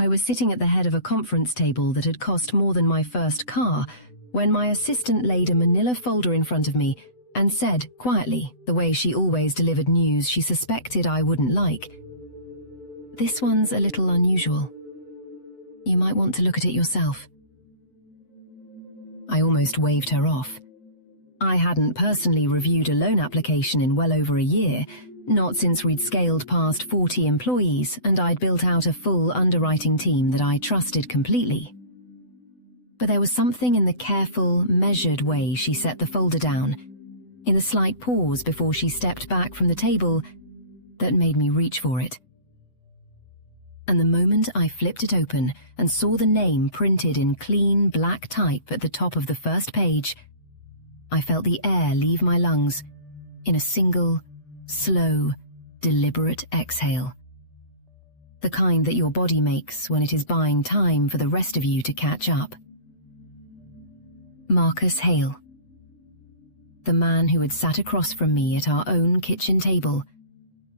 I was sitting at the head of a conference table that had cost more than my first car when my assistant laid a manila folder in front of me and said, quietly, the way she always delivered news she suspected I wouldn't like, "This one's a little unusual. You might want to look at it yourself." I almost waved her off. I hadn't personally reviewed a loan application in well over a year, not since we'd scaled past 40 employees and I'd built out a full underwriting team that I trusted completely. But there was something in the careful, measured way she set the folder down, in the slight pause before she stepped back from the table, that made me reach for it. And the moment I flipped it open and saw the name printed in clean black type at the top of the first page, I felt the air leave my lungs in a single, slow, deliberate exhale. The kind that your body makes when it is buying time for the rest of you to catch up. Marcus Hale. The man who had sat across from me at our own kitchen table,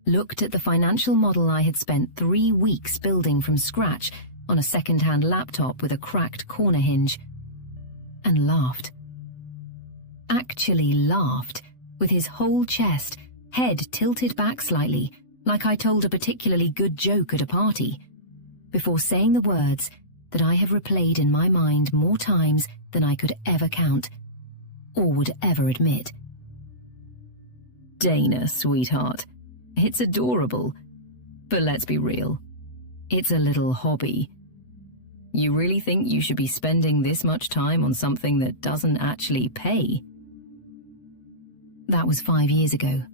looked at the financial model I had spent 3 weeks building from scratch on a second-hand laptop with a cracked corner hinge, and laughed. Actually laughed, with his whole chest, head tilted back slightly, like I told a particularly good joke at a party, before saying the words that I have replayed in my mind more times than I could ever count, or would ever admit. "Dana, sweetheart, it's adorable, but let's be real. It's a little hobby. You really think you should be spending this much time on something that doesn't actually pay?" That was 5 years ago.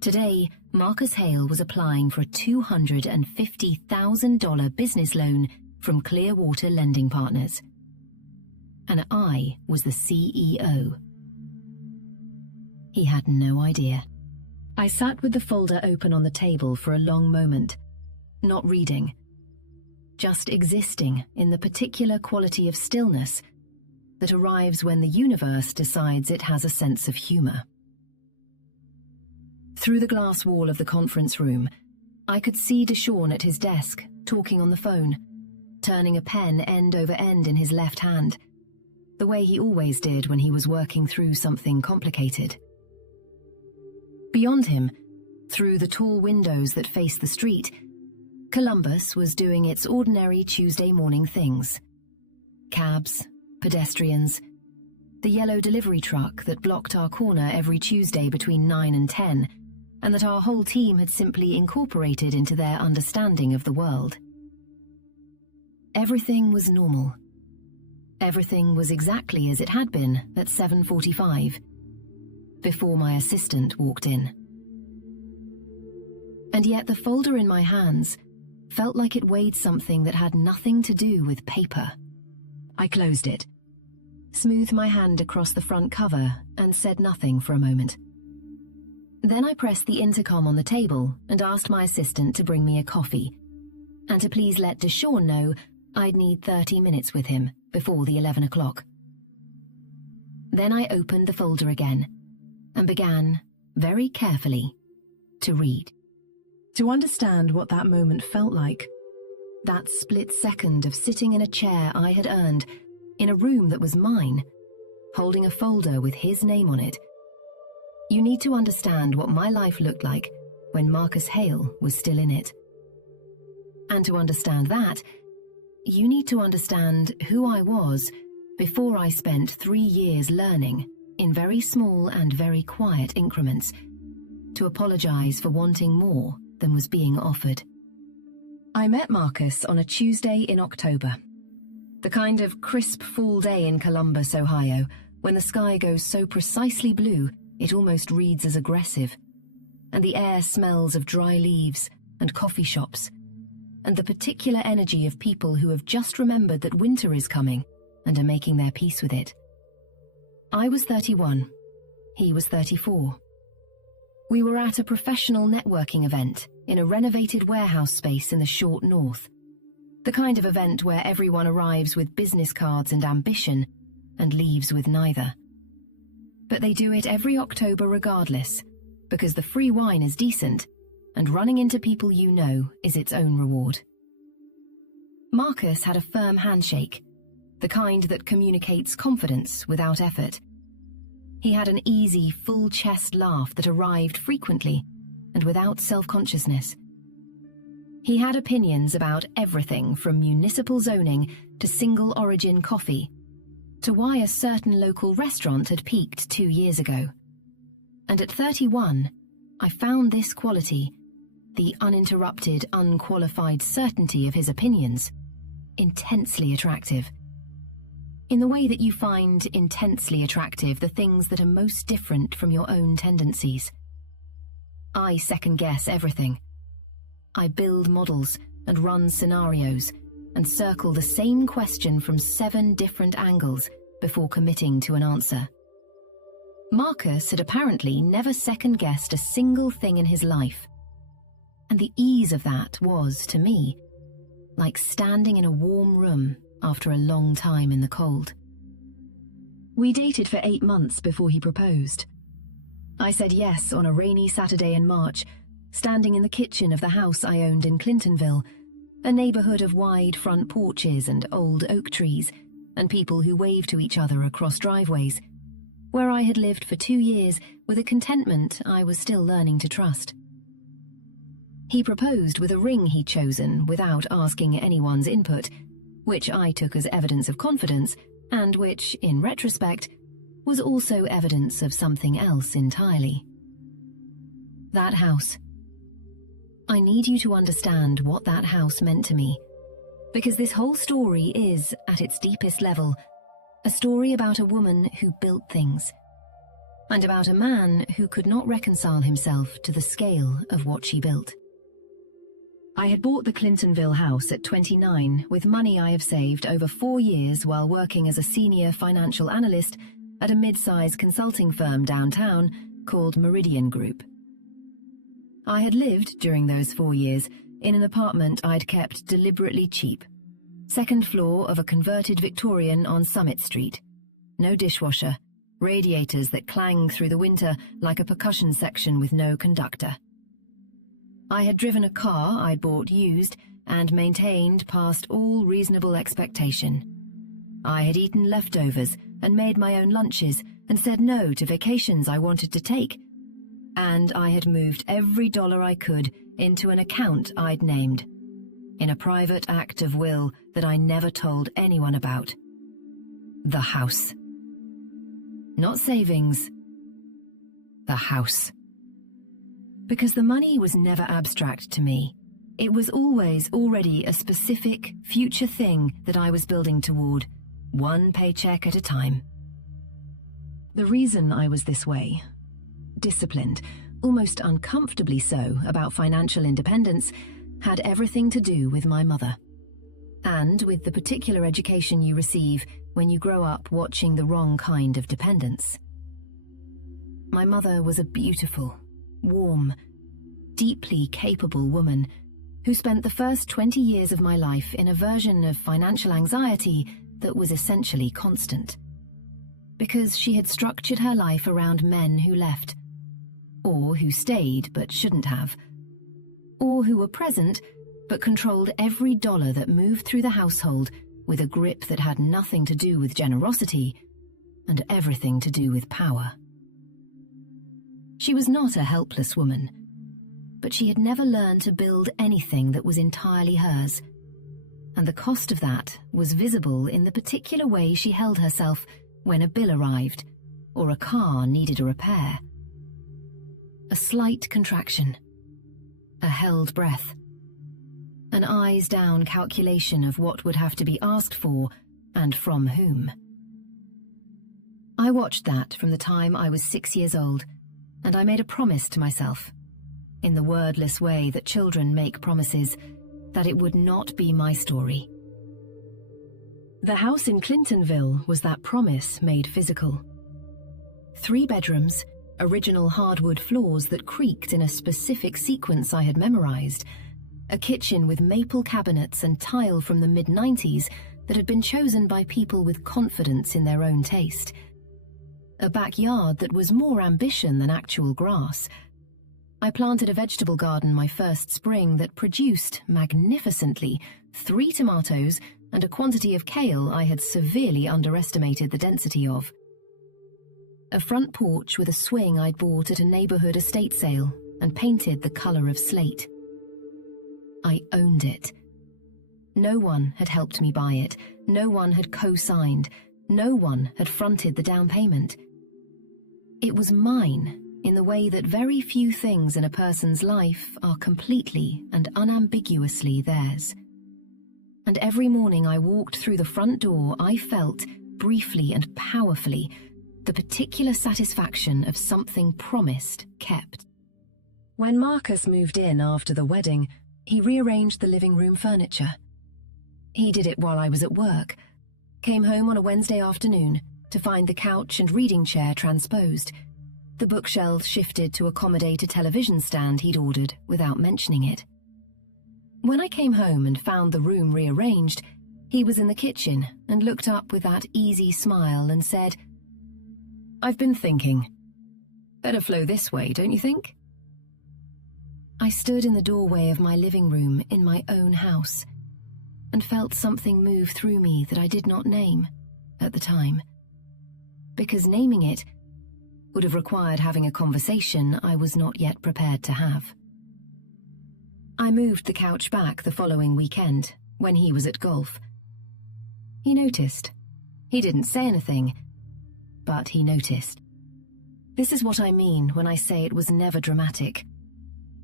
Today, Marcus Hale was applying for a $250,000 business loan from Clearwater Lending Partners. And I was the CEO. He had no idea. I sat with the folder open on the table for a long moment, not reading, just existing in the particular quality of stillness that arrives when the universe decides it has a sense of humor. Through the glass wall of the conference room, I could see Deshawn at his desk, talking on the phone, turning a pen end over end in his left hand, the way he always did when he was working through something complicated. Beyond him, through the tall windows that faced the street, Columbus was doing its ordinary Tuesday morning things. Cabs, pedestrians, the yellow delivery truck that blocked our corner every Tuesday between 9 and 10, and that our whole team had simply incorporated into their understanding of the world. Everything was normal. Everything was exactly as it had been at 7:45, before my assistant walked in. And yet the folder in my hands felt like it weighed something that had nothing to do with paper. I closed it, smoothed my hand across the front cover, and said nothing for a moment. Then I pressed the intercom on the table and asked my assistant to bring me a coffee, and to please let Deshawn know I'd need 30 minutes with him before the 11 o'clock. Then I opened the folder again and began, very carefully, to read. To understand what that moment felt like, that split second of sitting in a chair I had earned, in a room that was mine, holding a folder with his name on it, you need to understand what my life looked like when Marcus Hale was still in it. And to understand that, you need to understand who I was before I spent 3 years learning, in very small and very quiet increments, to apologize for wanting more than was being offered. I met Marcus on a Tuesday in October. The kind of crisp fall day in Columbus, Ohio, when the sky goes so precisely blue it almost reads as aggressive, and the air smells of dry leaves and coffee shops, and the particular energy of people who have just remembered that winter is coming and are making their peace with it. I was 31. He was 34. We were at a professional networking event in a renovated warehouse space in the short north, the kind of event where everyone arrives with business cards and ambition and leaves with neither. But they do it every October regardless, because the free wine is decent and running into people you know is its own reward. Marcus had a firm handshake, the kind that communicates confidence without effort. He had an easy, full-chest laugh that arrived frequently and without self-consciousness. He had opinions about everything from municipal zoning to single-origin coffee, to why a certain local restaurant had peaked 2 years ago. And at 31, I found this quality, the uninterrupted, unqualified certainty of his opinions, intensely attractive. In the way that you find intensely attractive the things that are most different from your own tendencies. I second-guess everything. I build models and run scenarios and circle the same question from 7 different angles before committing to an answer. Marcus had apparently never second-guessed a single thing in his life. And the ease of that was, to me, like standing in a warm room after a long time in the cold. We dated for 8 months before he proposed. I said yes on a rainy Saturday in March, standing in the kitchen of the house I owned in Clintonville, a neighborhood of wide front porches and old oak trees, and people who waved to each other across driveways, where I had lived for 2 years with a contentment I was still learning to trust. He proposed with a ring he'd chosen without asking anyone's input, which I took as evidence of confidence, and which, in retrospect, was also evidence of something else entirely. That house. I need you to understand what that house meant to me, because this whole story is, at its deepest level, a story about a woman who built things, and about a man who could not reconcile himself to the scale of what she built. I had bought the Clintonville house at 29 with money I have saved over 4 years while working as a senior financial analyst at a mid-size consulting firm downtown called Meridian Group. I had lived, during those 4 years, in an apartment I'd kept deliberately cheap. 2nd floor of a converted Victorian on Summit Street. No dishwasher, radiators that clang through the winter like a percussion section with no conductor. I had driven a car I'd bought used and maintained past all reasonable expectation. I had eaten leftovers and made my own lunches and said no to vacations I wanted to take. And I had moved every dollar I could into an account I'd named, in a private act of will that I never told anyone about. The house. Not savings. The house. Because the money was never abstract to me. It was always already a specific, future thing that I was building toward, 1 paycheck at a time. The reason I was this way, disciplined, almost uncomfortably so, about financial independence, had everything to do with my mother, and with the particular education you receive when you grow up watching the wrong kind of dependence. My mother was a beautiful, warm, deeply capable woman who spent the first 20 years of my life in a version of financial anxiety that was essentially constant, because she had structured her life around men who left, or who stayed but shouldn't have, or who were present but controlled every dollar that moved through the household with a grip that had nothing to do with generosity and everything to do with power. She was not a helpless woman, but she had never learned to build anything that was entirely hers, and the cost of that was visible in the particular way she held herself when a bill arrived or a car needed a repair. A slight contraction, a held breath, an eyes-down calculation of what would have to be asked for and from whom. I watched that from the time I was 6 years old, and I made a promise to myself, in the wordless way that children make promises, that it would not be my story. The house in Clintonville was that promise made physical. 3 bedrooms, original hardwood floors that creaked in a specific sequence I had memorized, a kitchen with maple cabinets and tile from the mid-90s that had been chosen by people with confidence in their own taste, a backyard that was more ambition than actual grass. I planted a vegetable garden my first spring that produced, magnificently, 3 tomatoes, and a quantity of kale I had severely underestimated the density of. A front porch with a swing I'd bought at a neighborhood estate sale and painted the color of slate. I owned it. No one had helped me buy it. No one had co-signed. No one had fronted the down payment. It was mine in the way that very few things in a person's life are completely and unambiguously theirs. And every morning I walked through the front door, I felt, briefly and powerfully, the particular satisfaction of something promised kept. When Marcus moved in after the wedding, he rearranged the living room furniture. He did it while I was at work, came home on a Wednesday afternoon to find the couch and reading chair transposed, the bookshelves shifted to accommodate a television stand he'd ordered without mentioning it. When I came home and found the room rearranged, he was in the kitchen and looked up with that easy smile and said, "I've been thinking. Better flow this way, don't you think?" I stood in the doorway of my living room in my own house and felt something move through me that I did not name at the time, because naming it would have required having a conversation I was not yet prepared to have. I moved the couch back the following weekend when he was at golf. He noticed. He didn't say anything, but he noticed. This is what I mean when I say it was never dramatic.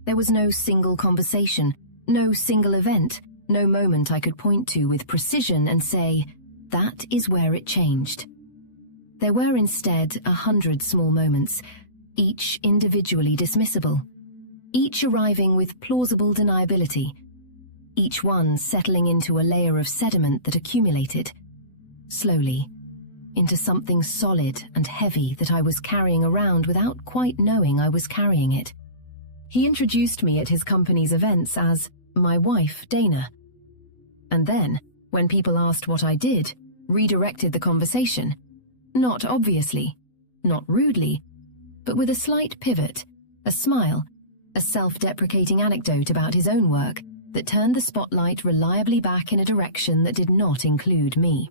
There was no single conversation, no single event, no moment I could point to with precision and say, that is where it changed. There were instead 100 small moments, each individually dismissible, each arriving with plausible deniability, each one settling into a layer of sediment that accumulated, slowly, into something solid and heavy that I was carrying around without quite knowing I was carrying it. He introduced me at his company's events as my wife, Dana. And then, when people asked what I did, redirected the conversation, not obviously, not rudely, but with a slight pivot, a smile, a self-deprecating anecdote about his own work that turned the spotlight reliably back in a direction that did not include me.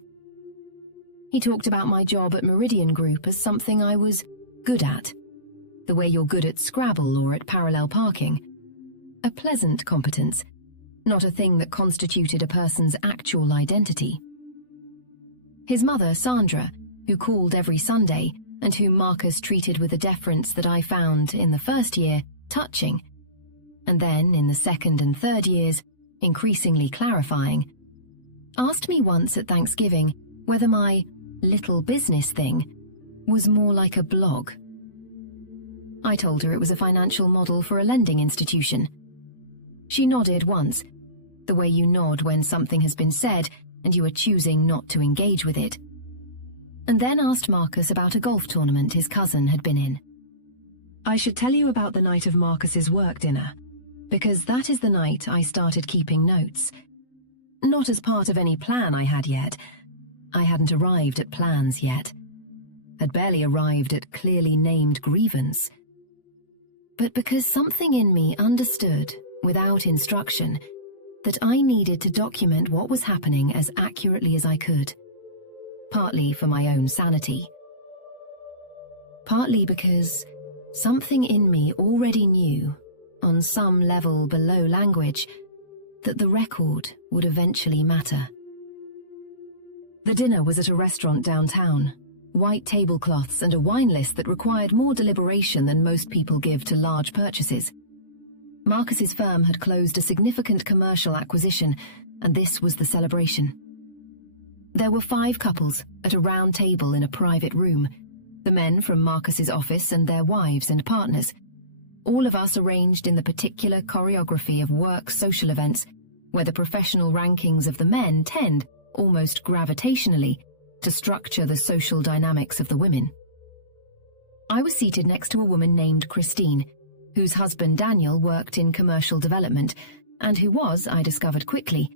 He talked about my job at Meridian Group as something I was good at, the way you're good at Scrabble or at parallel parking. A pleasant competence, not a thing that constituted a person's actual identity. His mother, Sandra, who called every Sunday and whom Marcus treated with a deference that I found, in the first year, touching, and then, in the second and third years, increasingly clarifying, asked me once at Thanksgiving whether my little business thing was more like a blog. I told her it was a financial model for a lending institution. She nodded once, the way you nod when something has been said and you are choosing not to engage with it, and then asked Marcus about a golf tournament his cousin had been in. I should tell you about the night of Marcus's work dinner, because that is the night I started keeping notes. Not as part of any plan I had yet. I hadn't arrived at plans yet. Had barely arrived at clearly named grievance. But because something in me understood, without instruction, that I needed to document what was happening as accurately as I could. Partly for my own sanity. Partly because something in me already knew, on some level below language, that the record would eventually matter. The dinner was at a restaurant downtown, white tablecloths and a wine list that required more deliberation than most people give to large purchases. Marcus's firm had closed a significant commercial acquisition, and this was the celebration. There were 5 couples at a round table in a private room, the men from Marcus's office and their wives and partners, all of us arranged in the particular choreography of work social events where the professional rankings of the men tend, almost gravitationally, to structure the social dynamics of the women. I was seated next to a woman named Christine, whose husband Daniel worked in commercial development, and who was, I discovered quickly,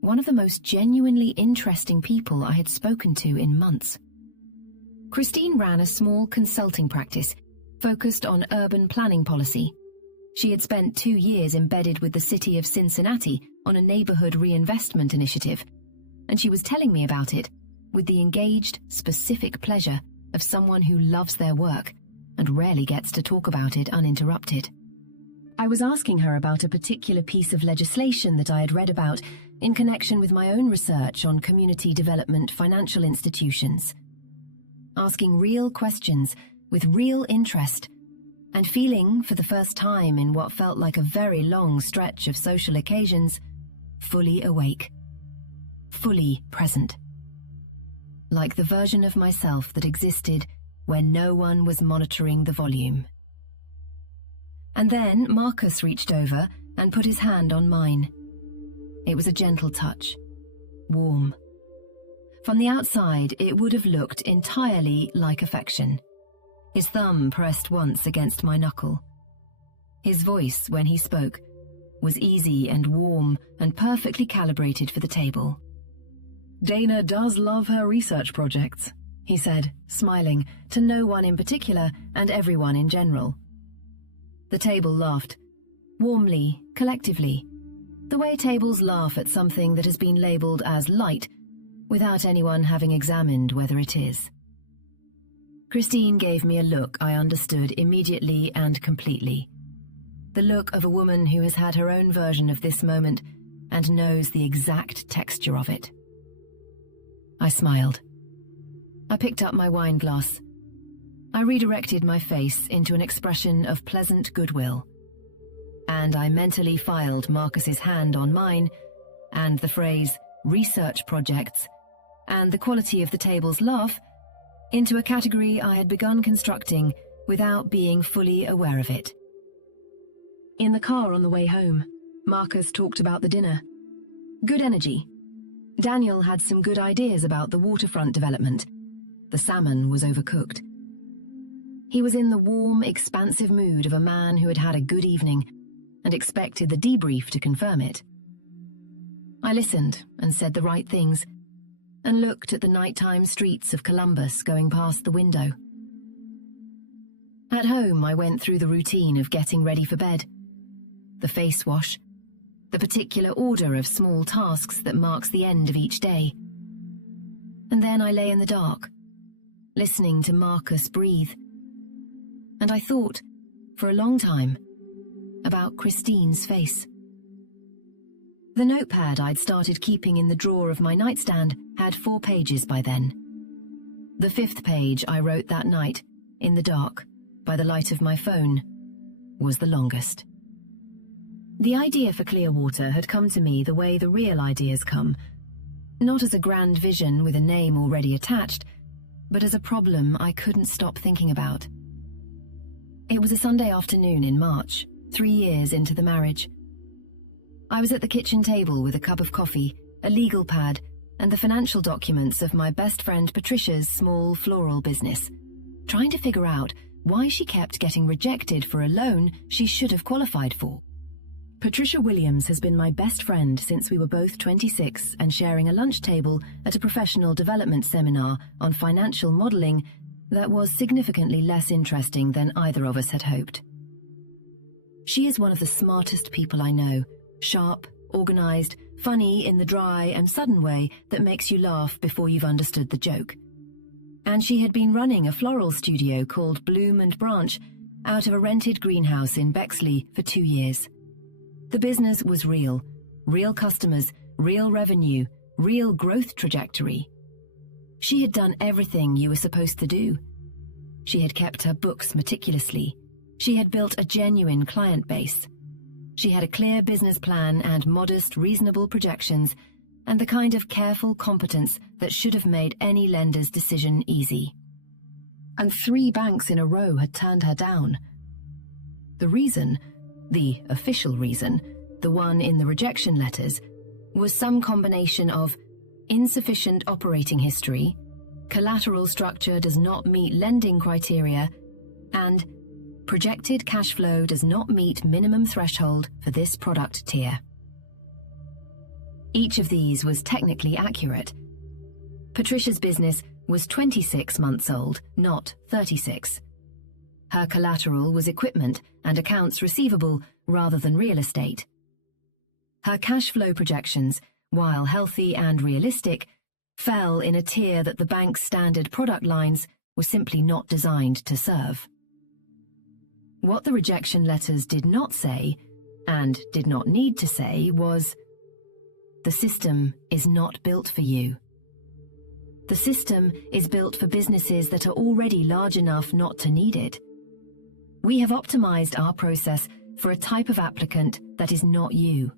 one of the most genuinely interesting people I had spoken to in months. Christine ran a small consulting practice focused on urban planning policy. She had spent 2 years embedded with the city of Cincinnati on a neighborhood reinvestment initiative, and she was telling me about it with the engaged, specific pleasure of someone who loves their work and rarely gets to talk about it uninterrupted. I was asking her about a particular piece of legislation that I had read about in connection with my own research on community development financial institutions. Asking real questions with real interest, and feeling, for the first time in what felt like a very long stretch of social occasions, fully awake, fully present. Like the version of myself that existed when no one was monitoring the volume. And then Marcus reached over and put his hand on mine. It was a gentle touch, warm. From the outside, it would have looked entirely like affection. His thumb pressed once against my knuckle. His voice, when he spoke, was easy and warm and perfectly calibrated for the table. "Dana does love her research projects," he said, smiling, to no one in particular and everyone in general. The table laughed, warmly, collectively, the way tables laugh at something that has been labelled as light without anyone having examined whether it is. Christine gave me a look I understood immediately and completely. The look of a woman who has had her own version of this moment and knows the exact texture of it. I smiled. I picked up my wine glass. I redirected my face into an expression of pleasant goodwill. And I mentally filed Marcus's hand on mine, and the phrase research projects, and the quality of the table's laugh, into a category I had begun constructing without being fully aware of it. In the car on the way home, Marcus talked about the dinner. Good energy. Daniel had some good ideas about the waterfront development. The salmon was overcooked. He was in the warm, expansive mood of a man who had had a good evening and expected the debrief to confirm it. I listened and said the right things, and looked at the nighttime streets of Columbus going past the window. At home, I went through the routine of getting ready for bed. The face wash, the particular order of small tasks that marks the end of each day. And then I lay in the dark, listening to Marcus breathe. And I thought, for a long time, about Christine's face. The notepad I'd started keeping in the drawer of my nightstand had 4 pages by then. The 5th page I wrote that night, in the dark, by the light of my phone, was the longest. The idea for Clearwater had come to me the way the real ideas come, not as a grand vision with a name already attached, but as a problem I couldn't stop thinking about. It was a Sunday afternoon in March, 3 years into the marriage. I was at the kitchen table with a cup of coffee, a legal pad, and the financial documents of my best friend Patricia's small floral business, trying to figure out why she kept getting rejected for a loan she should have qualified for. Patricia Williams has been my best friend since we were both 26 and sharing a lunch table at a professional development seminar on financial modeling that was significantly less interesting than either of us had hoped. She is one of the smartest people I know, sharp, organized, funny in the dry and sudden way that makes you laugh before you've understood the joke. And she had been running a floral studio called Bloom and Branch out of a rented greenhouse in Bexley for 2 years. The business was real customers, real revenue, real growth trajectory. She had done everything you were supposed to do. She had kept her books meticulously. She had built a genuine client base. She had a clear business plan and modest, reasonable projections, and the kind of careful competence that should have made any lender's decision easy. And 3 banks in a row had turned her down. The reason, the official reason, the one in the rejection letters, was some combination of insufficient operating history, collateral structure does not meet lending criteria, and projected cash flow does not meet minimum threshold for this product tier. Each of these was technically accurate. Patricia's business was 26 months old, not 36. Her collateral was equipment and accounts receivable rather than real estate. Her cash flow projections, while healthy and realistic, fell in a tier that the bank's standard product lines were simply not designed to serve. What the rejection letters did not say, and did not need to say, was, "The system is not built for you. The system is built for businesses that are already large enough not to need it. We have optimized our process for a type of applicant that is not you."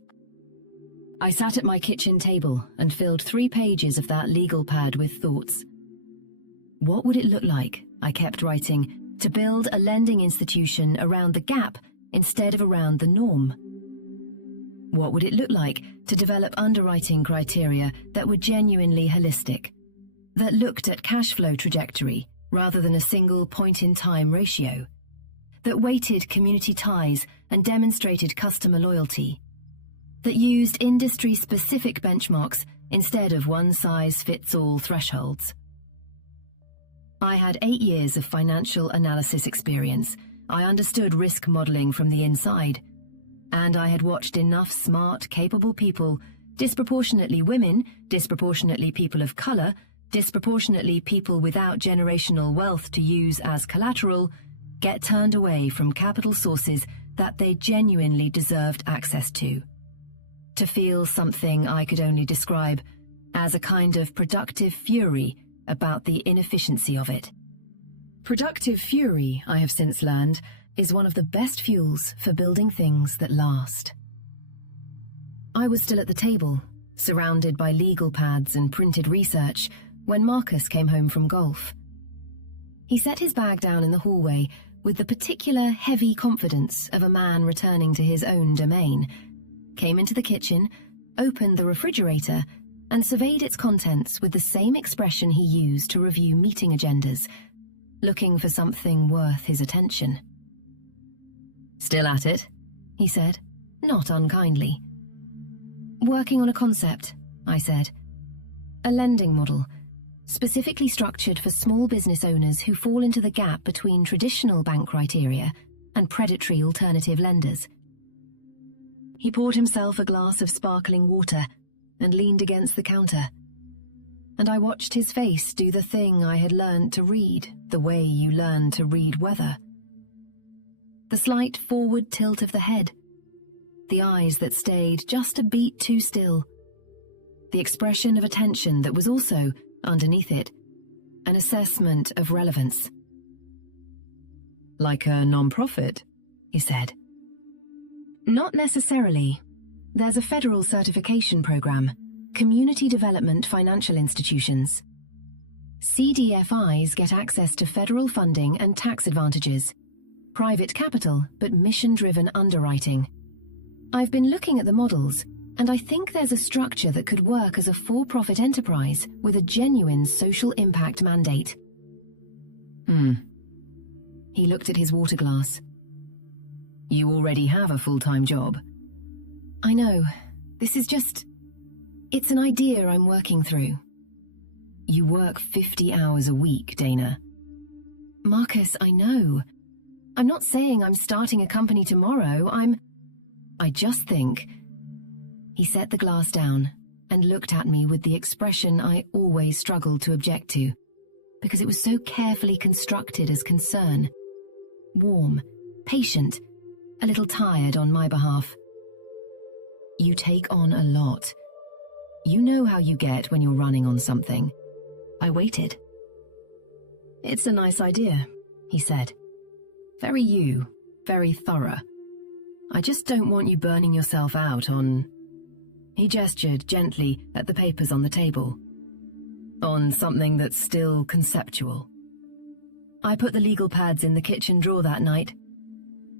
I sat at my kitchen table and filled 3 pages of that legal pad with thoughts. What would it look like, I kept writing, to build a lending institution around the gap instead of around the norm? What would it look like to develop underwriting criteria that were genuinely holistic, that looked at cash flow trajectory rather than a single point-in-time ratio, that weighted community ties and demonstrated customer loyalty, that used industry-specific benchmarks instead of one-size-fits-all thresholds? I had 8 years of financial analysis experience. I understood risk modeling from the inside, and I had watched enough smart, capable people, disproportionately women, disproportionately people of color, disproportionately people without generational wealth to use as collateral, get turned away from capital sources that they genuinely deserved access to feel something I could only describe as a kind of productive fury about the inefficiency of it. Productive fury, I have since learned, is one of the best fuels for building things that last. I was still at the table, surrounded by legal pads and printed research, when Marcus came home from golf. He set his bag down in the hallway with the particular heavy confidence of a man returning to his own domain, came into the kitchen, opened the refrigerator, and surveyed its contents with the same expression he used to review meeting agendas, looking for something worth his attention. "Still at it?" he said, not unkindly. "Working on a concept," I said. "A lending model, specifically structured for small business owners who fall into the gap between traditional bank criteria and predatory alternative lenders." He poured himself a glass of sparkling water and leaned against the counter, and I watched his face do the thing I had learned to read the way you learn to read weather. The slight forward tilt of the head, the eyes that stayed just a beat too still, the expression of attention that was also, underneath it, an assessment of relevance. "Like a non-profit?" he said. "Not necessarily. There's a federal certification program, Community Development Financial Institutions. CDFIs get access to federal funding and tax advantages, private capital but mission-driven underwriting. I've been looking at the models, and I think there's a structure that could work as a for-profit enterprise with a genuine social impact mandate." He looked at his water glass. "You already have a full-time job." "I know. This is just... It's an idea I'm working through." "You work 50 hours a week, Dana." "Marcus, I know. I'm not saying I'm starting a company tomorrow. I just think..." He set the glass down and looked at me with the expression I always struggled to object to, because it was so carefully constructed as concern. Warm, patient, a little tired on my behalf. "You take on a lot. You know how you get when you're running on something." I waited. "It's a nice idea," he said. "Very you, very thorough. I just don't want you burning yourself out on..." He gestured gently at the papers on the table. "On something that's still conceptual." I put the legal pads in the kitchen drawer that night.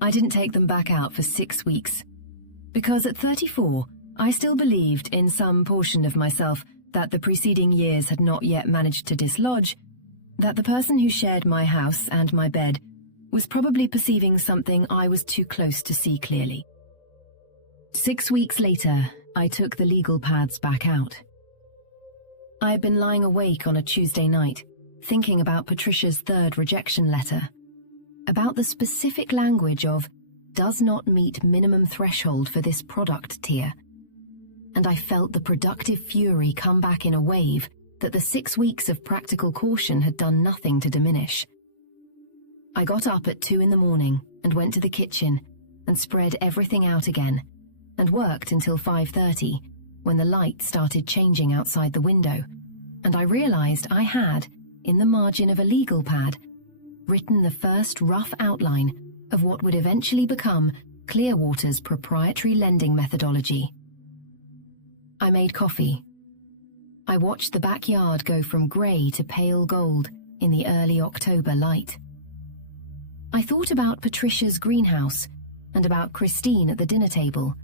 I didn't take them back out for 6 weeks, because at 34, I still believed in some portion of myself that the preceding years had not yet managed to dislodge, that the person who shared my house and my bed was probably perceiving something I was too close to see clearly. 6 weeks later, I took the legal pads back out. I had been lying awake on a Tuesday night, thinking about Patricia's 3rd rejection letter, about the specific language of "does not meet minimum threshold for this product tier," and I felt the productive fury come back in a wave that the 6 weeks of practical caution had done nothing to diminish. I got up at 2 in the morning and went to the kitchen and spread everything out again and worked until 5:30 when the light started changing outside the window, and I realized I had, in the margin of a legal pad, written the first rough outline of what would eventually become Clearwater's proprietary lending methodology. I made coffee. I watched the backyard go from grey to pale gold in the early October light. I thought about Patricia's greenhouse and about Christine at the dinner table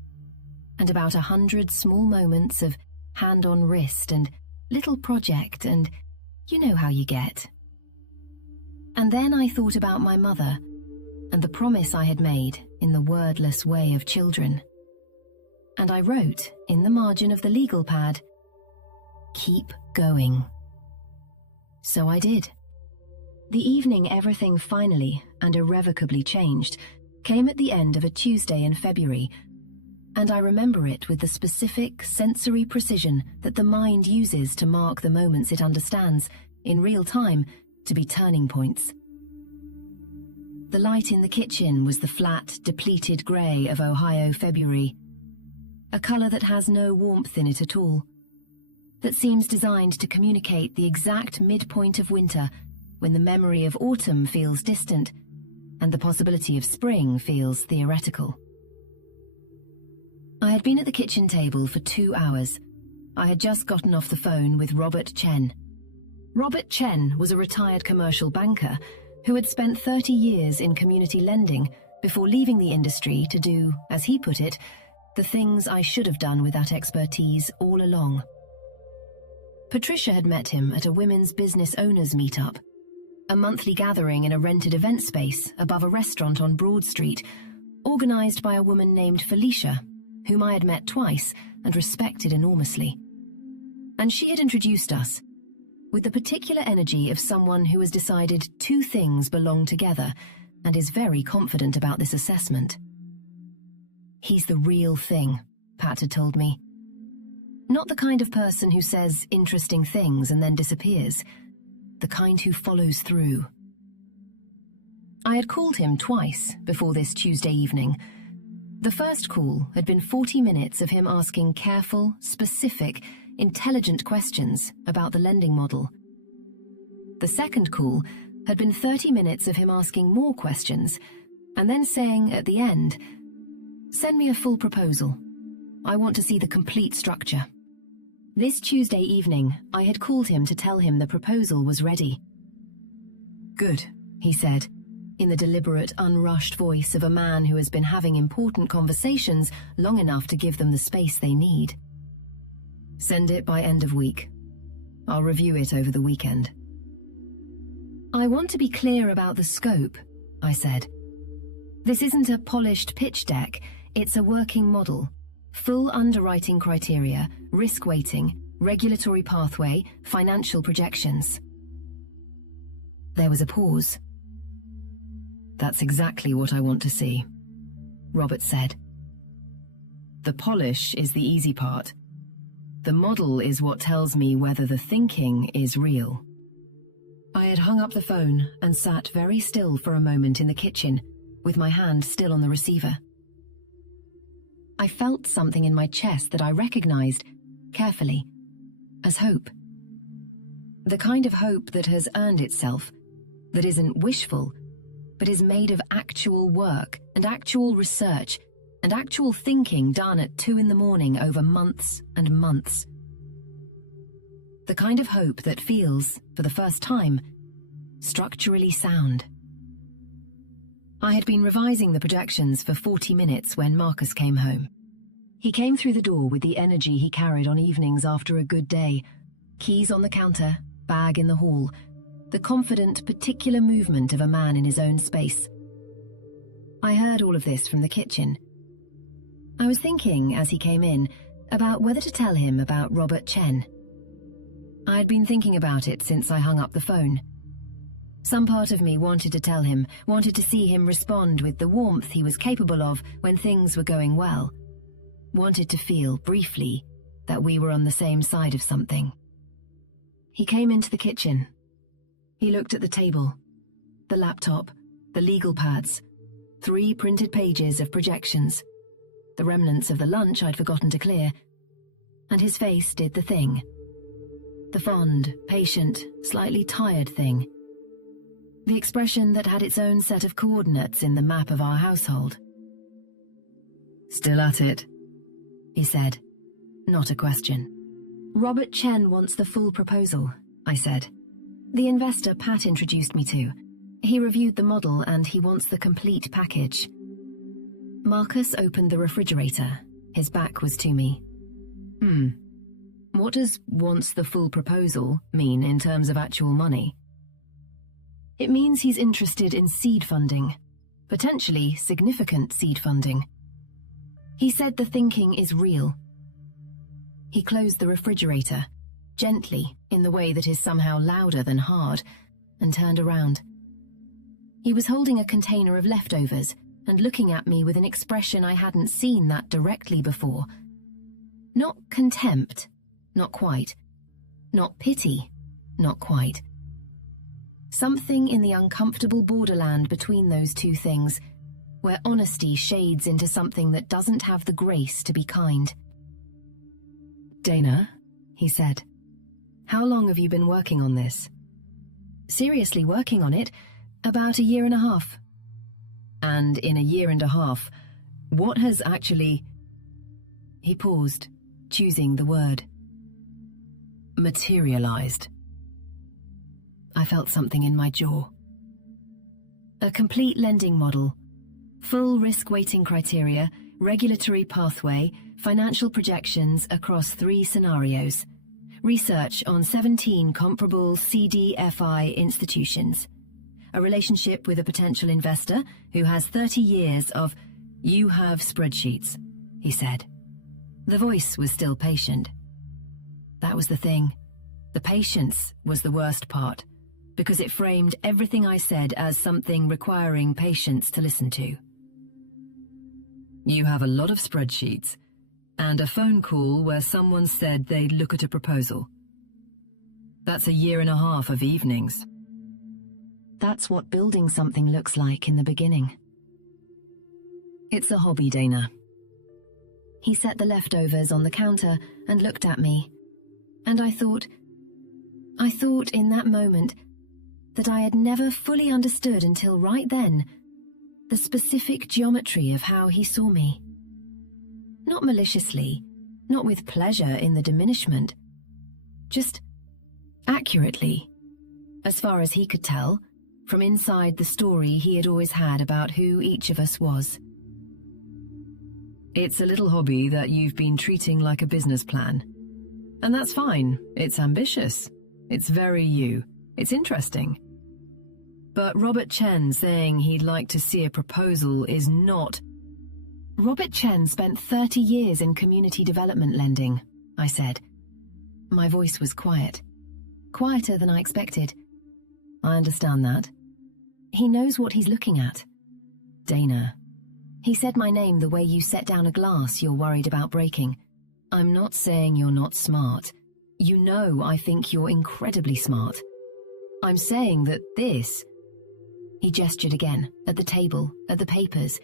and about 100 small moments of hand on wrist and little project and you know how you get. And then I thought about my mother and the promise I had made in the wordless way of children. And I wrote in the margin of the legal pad, "Keep going." So I did. The evening everything finally and irrevocably changed came at the end of a Tuesday in February, and I remember it with the specific sensory precision that the mind uses to mark the moments it understands, in real time, to be turning points. The light in the kitchen was the flat, depleted grey of Ohio February, a colour that has no warmth in it at all, that seems designed to communicate the exact midpoint of winter when the memory of autumn feels distant and the possibility of spring feels theoretical. I had been at the kitchen table for 2 hours. I had just gotten off the phone with Robert Chen. Robert Chen was a retired commercial banker who had spent 30 years in community lending before leaving the industry to do, as he put it, the things I should have done with that expertise all along. Patricia had met him at a women's business owners meetup, a monthly gathering in a rented event space above a restaurant on Broad Street, organised by a woman named Felicia, whom I had met twice and respected enormously. And she had introduced us, with the particular energy of someone who has decided 2 things belong together and is very confident about this assessment. "He's the real thing," Pat had told me. Not the kind of person who says interesting things and then disappears, the kind who follows through. I had called him twice before this Tuesday evening. The first call had been 40 minutes of him asking careful, specific, intelligent questions about the lending model. The second call had been 30 minutes of him asking more questions and then saying at the end, "Send me a full proposal. I want to see the complete structure." This Tuesday evening, I had called him to tell him the proposal was ready. "Good," he said, in the deliberate, unrushed voice of a man who has been having important conversations long enough to give them the space they need. "Send it by end of week. I'll review it over the weekend." "I want to be clear about the scope," I said. "This isn't a polished pitch deck, it's a working model. Full underwriting criteria, risk weighting, regulatory pathway, financial projections." There was a pause. "That's exactly what I want to see," Robert said. "The polish is the easy part. The model is what tells me whether the thinking is real." I had hung up the phone and sat very still for a moment in the kitchen, with my hand still on the receiver. I felt something in my chest that I recognized, carefully, as hope. The kind of hope that has earned itself, that isn't wishful, but is made of actual work and actual research and actual thinking done at 2 in the morning over months and months. The kind of hope that feels, for the first time, structurally sound. I had been revising the projections for 40 minutes when Marcus came home. He came through the door with the energy he carried on evenings after a good day, keys on the counter, bag in the hall, the confident, particular movement of a man in his own space. I heard all of this from the kitchen. I was thinking, as he came in, about whether to tell him about Robert Chen. I had been thinking about it since I hung up the phone. Some part of me wanted to tell him, wanted to see him respond with the warmth he was capable of when things were going well. Wanted to feel, briefly, that we were on the same side of something. He came into the kitchen. He looked at the table, the laptop, the legal pads, 3 printed pages of projections, the remnants of the lunch I'd forgotten to clear, and his face did the thing. The fond, patient, slightly tired thing. The expression that had its own set of coordinates in the map of our household. "Still at it," he said, not a question. "Robert Chen wants the full proposal," I said. "The investor Pat introduced me to. He reviewed the model and he wants the complete package." Marcus opened the refrigerator. His back was to me. What does "wants the full proposal" mean in terms of actual money? It means he's interested in seed funding, potentially significant seed funding. He said the thinking is real. He closed the refrigerator, gently, in the way that is somehow louder than hard, and turned around. He was holding a container of leftovers and looking at me with an expression I hadn't seen that directly before. Not contempt, not quite. Not pity, not quite. Something in the uncomfortable borderland between those two things, where honesty shades into something that doesn't have the grace to be kind. "Dana," he said, "how long have you been working on this?" "Seriously working on it? About 1.5 years. "And in 1.5 years, what has actually—" He paused, choosing the word. "Materialized." I felt something in my jaw. A complete lending model, full risk weighting criteria, regulatory pathway, financial projections across 3 scenarios, research on 17 comparable CDFI institutions, a relationship with a potential investor who has 30 years of "You have spreadsheets," he said. The voice was still patient. That was the thing. The patience was the worst part, because it framed everything I said as something requiring patience to listen to. "You have a lot of spreadsheets, and a phone call where someone said they'd look at a proposal. That's 1.5 years of evenings." That's what building something looks like in the beginning. "It's a hobby, Dana." He set the leftovers on the counter and looked at me, and I thought in that moment that I had never fully understood until right then the specific geometry of how he saw me. Not maliciously, not with pleasure in the diminishment, just accurately, as far as he could tell, from inside the story he had always had about who each of us was. "It's a little hobby that you've been treating like a business plan. And that's fine. It's ambitious. It's very you. It's interesting. But Robert Chen saying he'd like to see a proposal is not—" "Robert Chen spent 30 years in community development lending," I said. My voice was quiet. Quieter than I expected. "I understand that. He knows what he's looking at. Dana. He said my name the way you set down a glass you're worried about breaking. I'm not saying you're not smart. You know I think you're incredibly smart. I'm saying that this—" He gestured again, at the table, at the papers,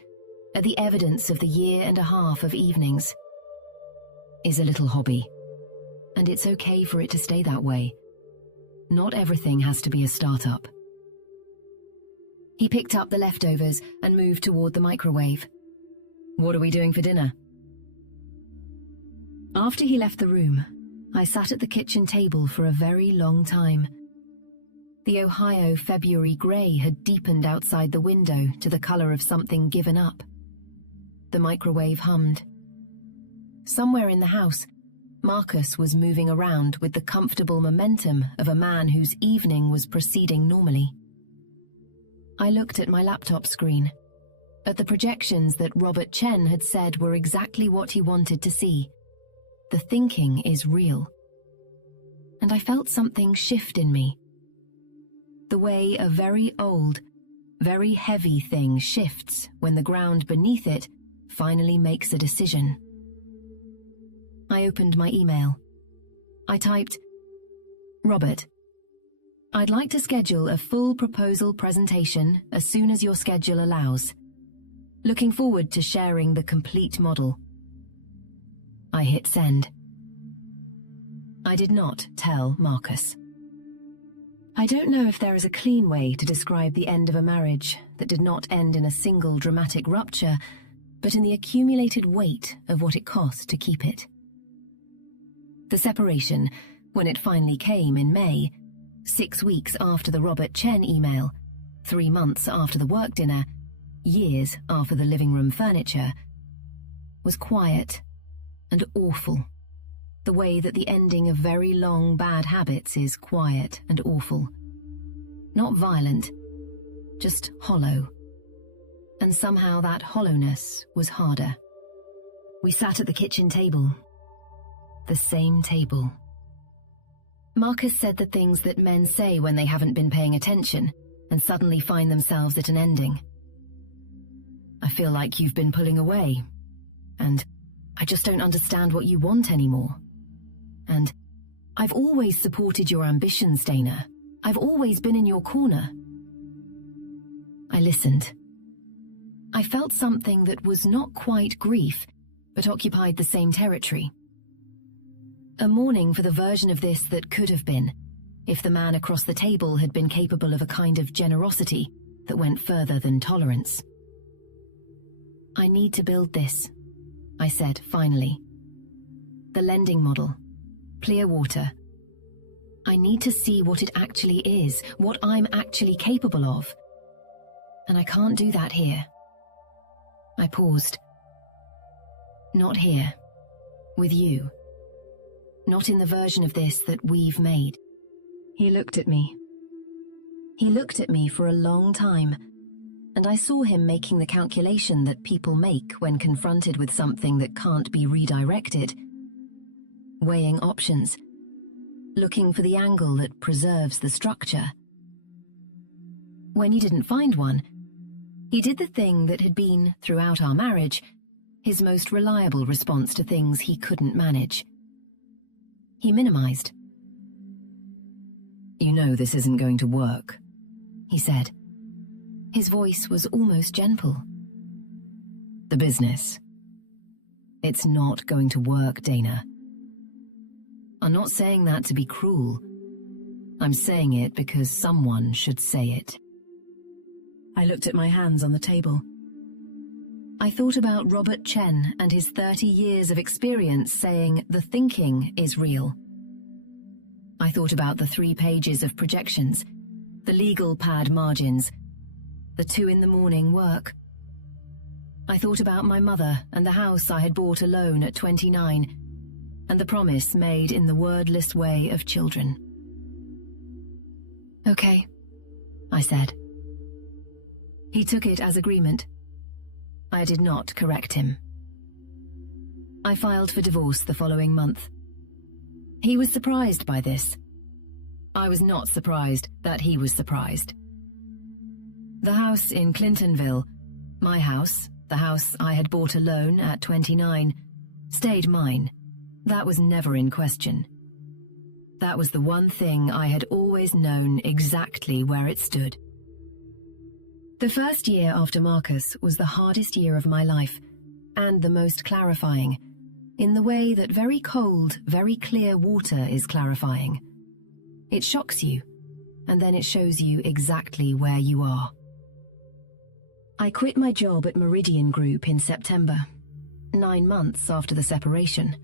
at the evidence of the 1.5 years of evenings. "Is a little hobby. And it's okay for it to stay that way. Not everything has to be a startup." He picked up the leftovers and moved toward the microwave. "What are we doing for dinner?" After he left the room, I sat at the kitchen table for a very long time. The Ohio February grey had deepened outside the window to the colour of something given up. The microwave hummed. Somewhere in the house, Marcus was moving around with the comfortable momentum of a man whose evening was proceeding normally. I looked at my laptop screen, at the projections that Robert Chen had said were exactly what he wanted to see. The thinking is real. And I felt something shift in me. The way a very old, very heavy thing shifts when the ground beneath it finally makes a decision. I opened my email. I typed, "Robert, I'd like to schedule a full proposal presentation as soon as your schedule allows. Looking forward to sharing the complete model." I hit send. I did not tell Marcus. I don't know if there is a clean way to describe the end of a marriage that did not end in a single dramatic rupture, but in the accumulated weight of what it cost to keep it. The separation, when it finally came in May, 6 weeks after the Robert Chen email, 3 months after the work dinner, years after the living room furniture, was quiet and awful. The way that the ending of very long bad habits is quiet and awful. Not violent, just hollow. And somehow that hollowness was harder. We sat at the kitchen table. The same table. Marcus said the things that men say when they haven't been paying attention and suddenly find themselves at an ending. "I feel like you've been pulling away. And I just don't understand what you want anymore. And I've always supported your ambitions, Dana. I've always been in your corner." I listened. I felt something that was not quite grief, but occupied the same territory. A mourning for the version of this that could have been, if the man across the table had been capable of a kind of generosity that went further than tolerance. "I need to build this," I said finally. "The lending model. Clear water. I need to see what it actually is, what I'm actually capable of. And I can't do that here." I paused. "Not here. With you. Not in the version of this that we've made." He looked at me. He looked at me for a long time, and I saw him making the calculation that people make when confronted with something that can't be redirected. Weighing options, looking for the angle that preserves the structure. When he didn't find one, he did the thing that had been, throughout our marriage, his most reliable response to things he couldn't manage. He minimized. "You know this isn't going to work," he said. His voice was almost gentle. "The business. It's not going to work, Dana. I'm not saying that to be cruel. I'm saying it because someone should say it." I looked at my hands on the table. I thought about Robert Chen and his 30 years of experience saying the thinking is real. I thought about the 3 pages of projections, the legal pad margins, the 2 in the morning work. I thought about my mother and the house I had bought alone at 29, and the promise made in the wordless way of children. "Okay," I said. He took it as agreement. I did not correct him. I filed for divorce the following month. He was surprised by this. I was not surprised that he was surprised. The house in Clintonville, my house, the house I had bought alone at 29, stayed mine. That was never in question. That was the one thing I had always known exactly where it stood. The first year after Marcus was the hardest year of my life, and the most clarifying, in the way that very cold, very clear water is clarifying. It shocks you, and then it shows you exactly where you are. I quit my job at Meridian Group in September, 9 months after the separation.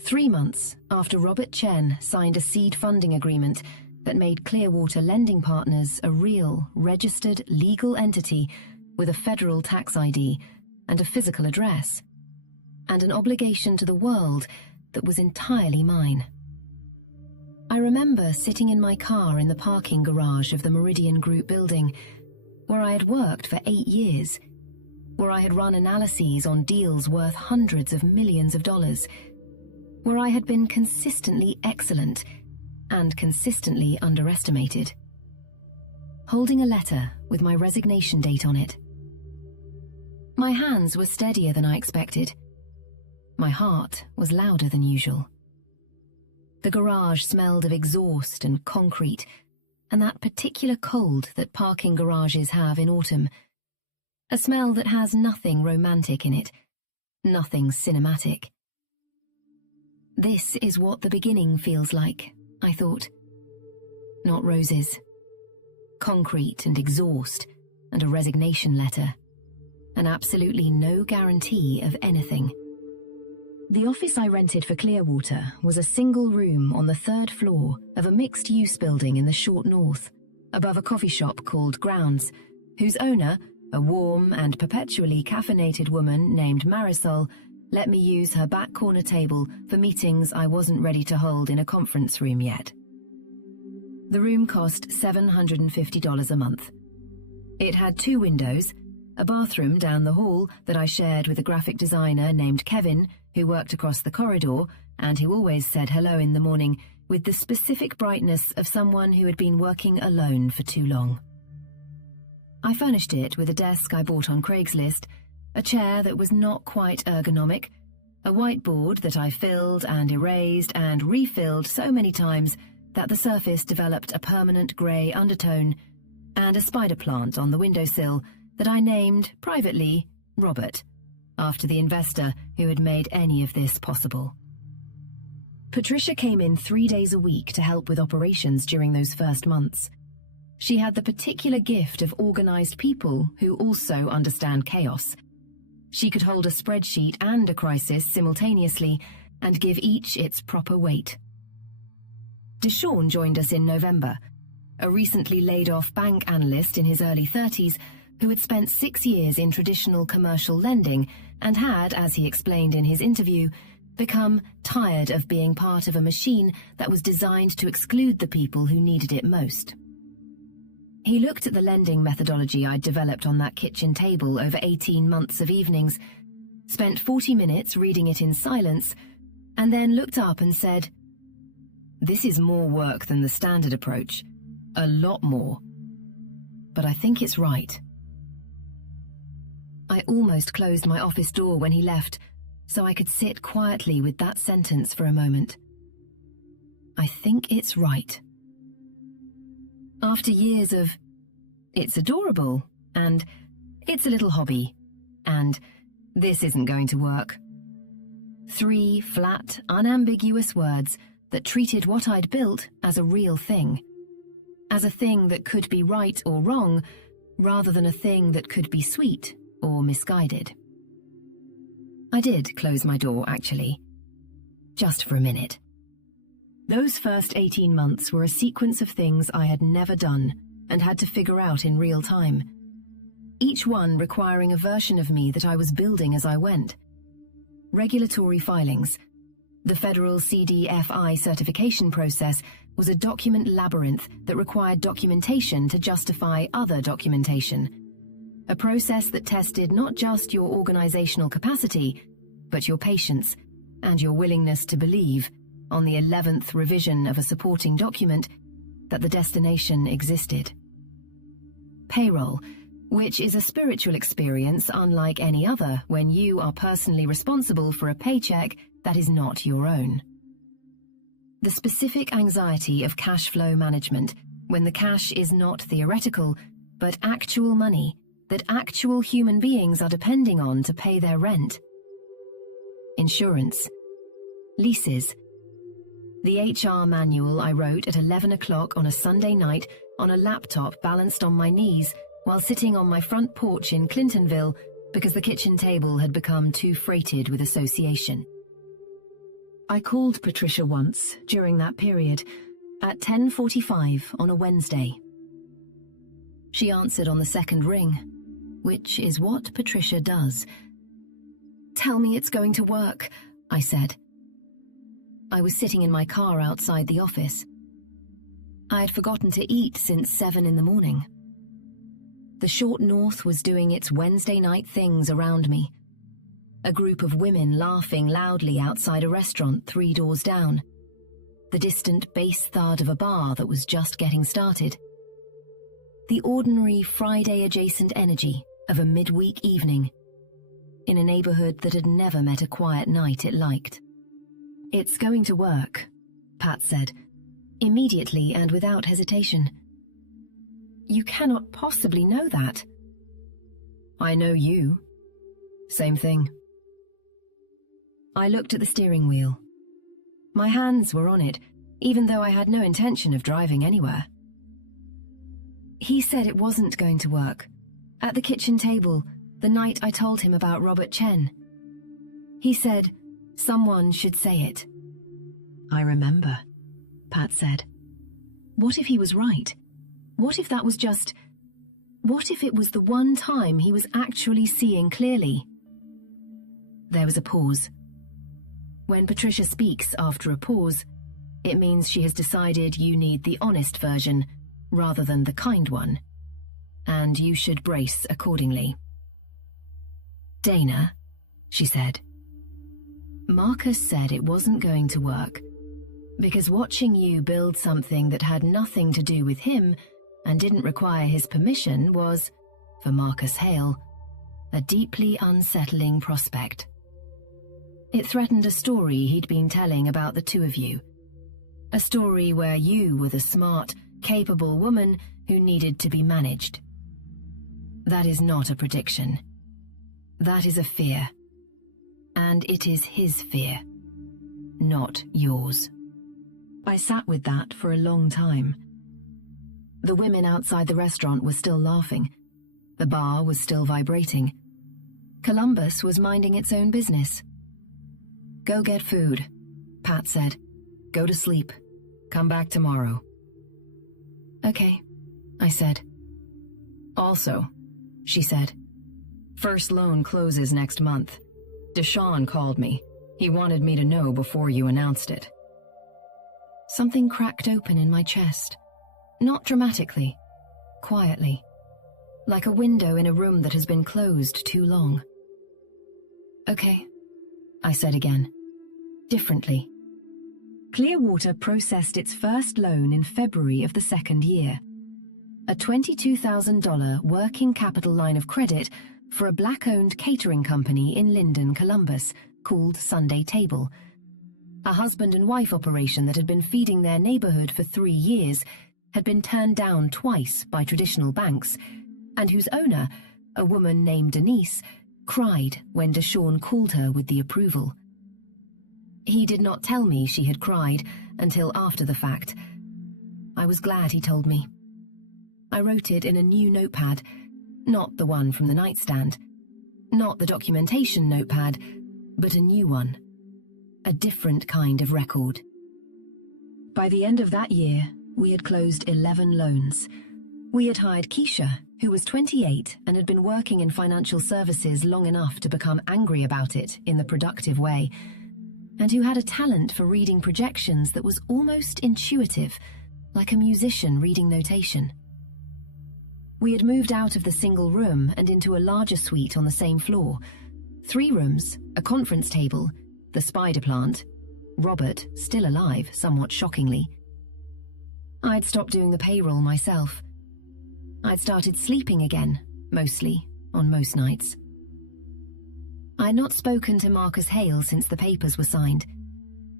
3 months after Robert Chen signed a seed funding agreement that made Clearwater Lending Partners a real, registered, legal entity with a federal tax ID and a physical address, and an obligation to the world that was entirely mine. I remember sitting in my car in the parking garage of the Meridian Group building, where I had worked for 8 years, where I had run analyses on deals worth hundreds of millions of dollars, where I had been consistently excellent and consistently underestimated. Holding a letter with my resignation date on it. My hands were steadier than I expected. My heart was louder than usual. The garage smelled of exhaust and concrete, and that particular cold that parking garages have in autumn. A smell that has nothing romantic in it, nothing cinematic. This is what the beginning feels like, I thought. Not roses. Concrete and exhaust and a resignation letter, and absolutely no guarantee of anything. The office I rented for Clearwater was a single room on the 3rd floor of a mixed-use building in the short north, above a coffee shop called Grounds, whose owner, a warm and perpetually caffeinated woman named Marisol, let me use her back corner table for meetings I wasn't ready to hold in a conference room yet. The room cost $750 a month. It had 2 windows, a bathroom down the hall that I shared with a graphic designer named Kevin, who worked across the corridor and who always said hello in the morning with the specific brightness of someone who had been working alone for too long. I furnished it with a desk I bought on Craigslist, a chair that was not quite ergonomic, a whiteboard that I filled and erased and refilled so many times that the surface developed a permanent grey undertone, and a spider plant on the windowsill that I named, privately, Robert, after the investor who had made any of this possible. Patricia came in 3 days a week to help with operations during those first months. She had the particular gift of organised people who also understand chaos. She could hold a spreadsheet and a crisis simultaneously and give each its proper weight. Deshawn joined us in November, a recently laid-off bank analyst in his early 30s who had spent 6 years in traditional commercial lending and had, as he explained in his interview, become tired of being part of a machine that was designed to exclude the people who needed it most. He looked at the lending methodology I'd developed on that kitchen table over 18 months of evenings, spent 40 minutes reading it in silence, and then looked up and said, "This is more work than the standard approach. A lot more. But I think it's right." I almost closed my office door when he left, so I could sit quietly with that sentence for a moment. I think it's right. After years of, "It's adorable," and "It's a little hobby," and "This isn't going to work." 3 flat, unambiguous words that treated what I'd built as a real thing. As a thing that could be right or wrong, rather than a thing that could be sweet or misguided. I did close my door, actually. Just for a minute. Those first 18 months were a sequence of things I had never done and had to figure out in real time, each one requiring a version of me that I was building as I went. Regulatory filings. The federal CDFI certification process was a document labyrinth that required documentation to justify other documentation. A process that tested not just your organizational capacity, but your patience and your willingness to believe, on the 11th revision of a supporting document, that the destination existed. Payroll, which is a spiritual experience unlike any other when you are personally responsible for a paycheck that is not your own. The specific anxiety of cash flow management, when the cash is not theoretical, but actual money that actual human beings are depending on to pay their rent. Insurance. Leases. The HR manual I wrote at 11 o'clock on a Sunday night on a laptop balanced on my knees while sitting on my front porch in Clintonville because the kitchen table had become too freighted with association. I called Patricia once during that period at 10:45 on a Wednesday. She answered on the second ring, which is what Patricia does. "Tell me it's going to work," I said. I was sitting in my car outside the office. I had forgotten to eat since 7 in the morning. The short north was doing its Wednesday night things around me. A group of women laughing loudly outside a restaurant 3 doors down. The distant bass thud of a bar that was just getting started. The ordinary Friday-adjacent energy of a midweek evening. in a neighborhood that had never met a quiet night it liked. "It's going to work," Pat said, immediately and without hesitation. "You cannot possibly know that." "I know you. Same thing." I looked at the steering wheel. My hands were on it, even though I had no intention of driving anywhere. "He said it wasn't going to work. At the kitchen table, the night I told him about Robert Chen. He said, someone should say it." "I remember," Pat said. What if he was right? What if that was just... What if it was the one time he was actually seeing clearly? There was a pause. When Patricia speaks after a pause, it means she has decided you need the honest version rather than the kind one, and you should brace accordingly. "Dana," she said, "Marcus said it wasn't going to work because watching you build something that had nothing to do with him and didn't require his permission was, for Marcus Hale, a deeply unsettling prospect. It threatened a story he'd been telling about the two of you. A story where you were the smart, capable woman who needed to be managed. That is not a prediction. That is a fear. And it is his fear, not yours." I sat with that for a long time. The women outside the restaurant were still laughing. The bar was still vibrating. Columbus was minding its own business. "Go get food," Pat said. "Go to sleep. Come back tomorrow." "Okay," I said. "Also," she said, "first loan closes next month. Deshaun called me. He wanted me to know before you announced it." Something cracked open in my chest. Not dramatically, quietly, like a window in a room that has been closed too long. "Okay," I said again, differently. Clearwater processed its first loan in February of the second year. A $22,000 working capital line of credit for a black-owned catering company in Linden, Columbus, called Sunday Table. A husband and wife operation that had been feeding their neighborhood for 3 years had been turned down twice by traditional banks, and whose owner, a woman named Denise, cried when Deshaun called her with the approval. He did not tell me she had cried until after the fact. I was glad he told me. I wrote it in a new notepad, not the one from the nightstand, not the documentation notepad, but a new one. A different kind of record. By the end of that year, we had closed 11 loans. We had hired Keisha, who was 28 and had been working in financial services long enough to become angry about it in the productive way, and who had a talent for reading projections that was almost intuitive, like a musician reading notation. We had moved out of the single room and into a larger suite on the same floor. 3 rooms, a conference table, the spider plant, Robert, still alive, somewhat shockingly. I'd stopped doing the payroll myself. I'd started sleeping again, mostly, on most nights. I had not spoken to Marcus Hale since the papers were signed.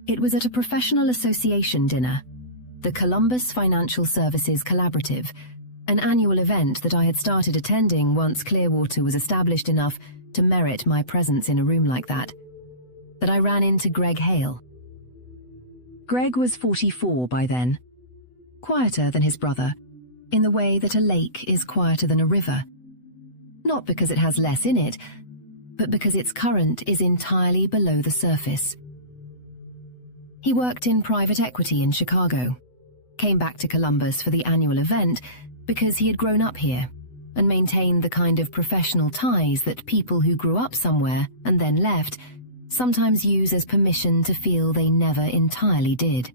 It was at a professional association dinner, the Columbus Financial Services Collaborative, an annual event that I had started attending once Clearwater was established enough to merit my presence in a room like that I ran into Greg Hale. Greg was 44 by then, quieter than his brother, in the way that a lake is quieter than a river. Not because it has less in it, but because its current is entirely below the surface. He worked in private equity in Chicago, came back to Columbus for the annual event because he had grown up here and maintained the kind of professional ties that people who grew up somewhere and then left sometimes use as permission to feel they never entirely did.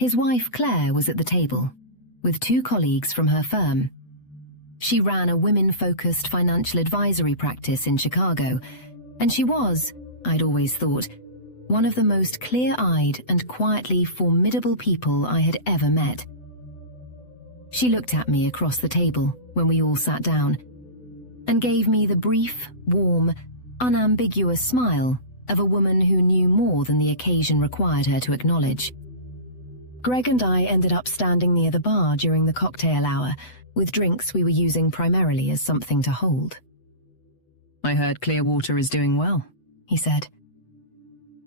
His wife Claire was at the table, with 2 colleagues from her firm. She ran a women-focused financial advisory practice in Chicago, and she was, I'd always thought, one of the most clear-eyed and quietly formidable people I had ever met. She looked at me across the table when we all sat down. and gave me the brief, warm, unambiguous smile of a woman who knew more than the occasion required her to acknowledge. Greg and I ended up standing near the bar during the cocktail hour, with drinks we were using primarily as something to hold. I heard Clearwater is doing well, he said.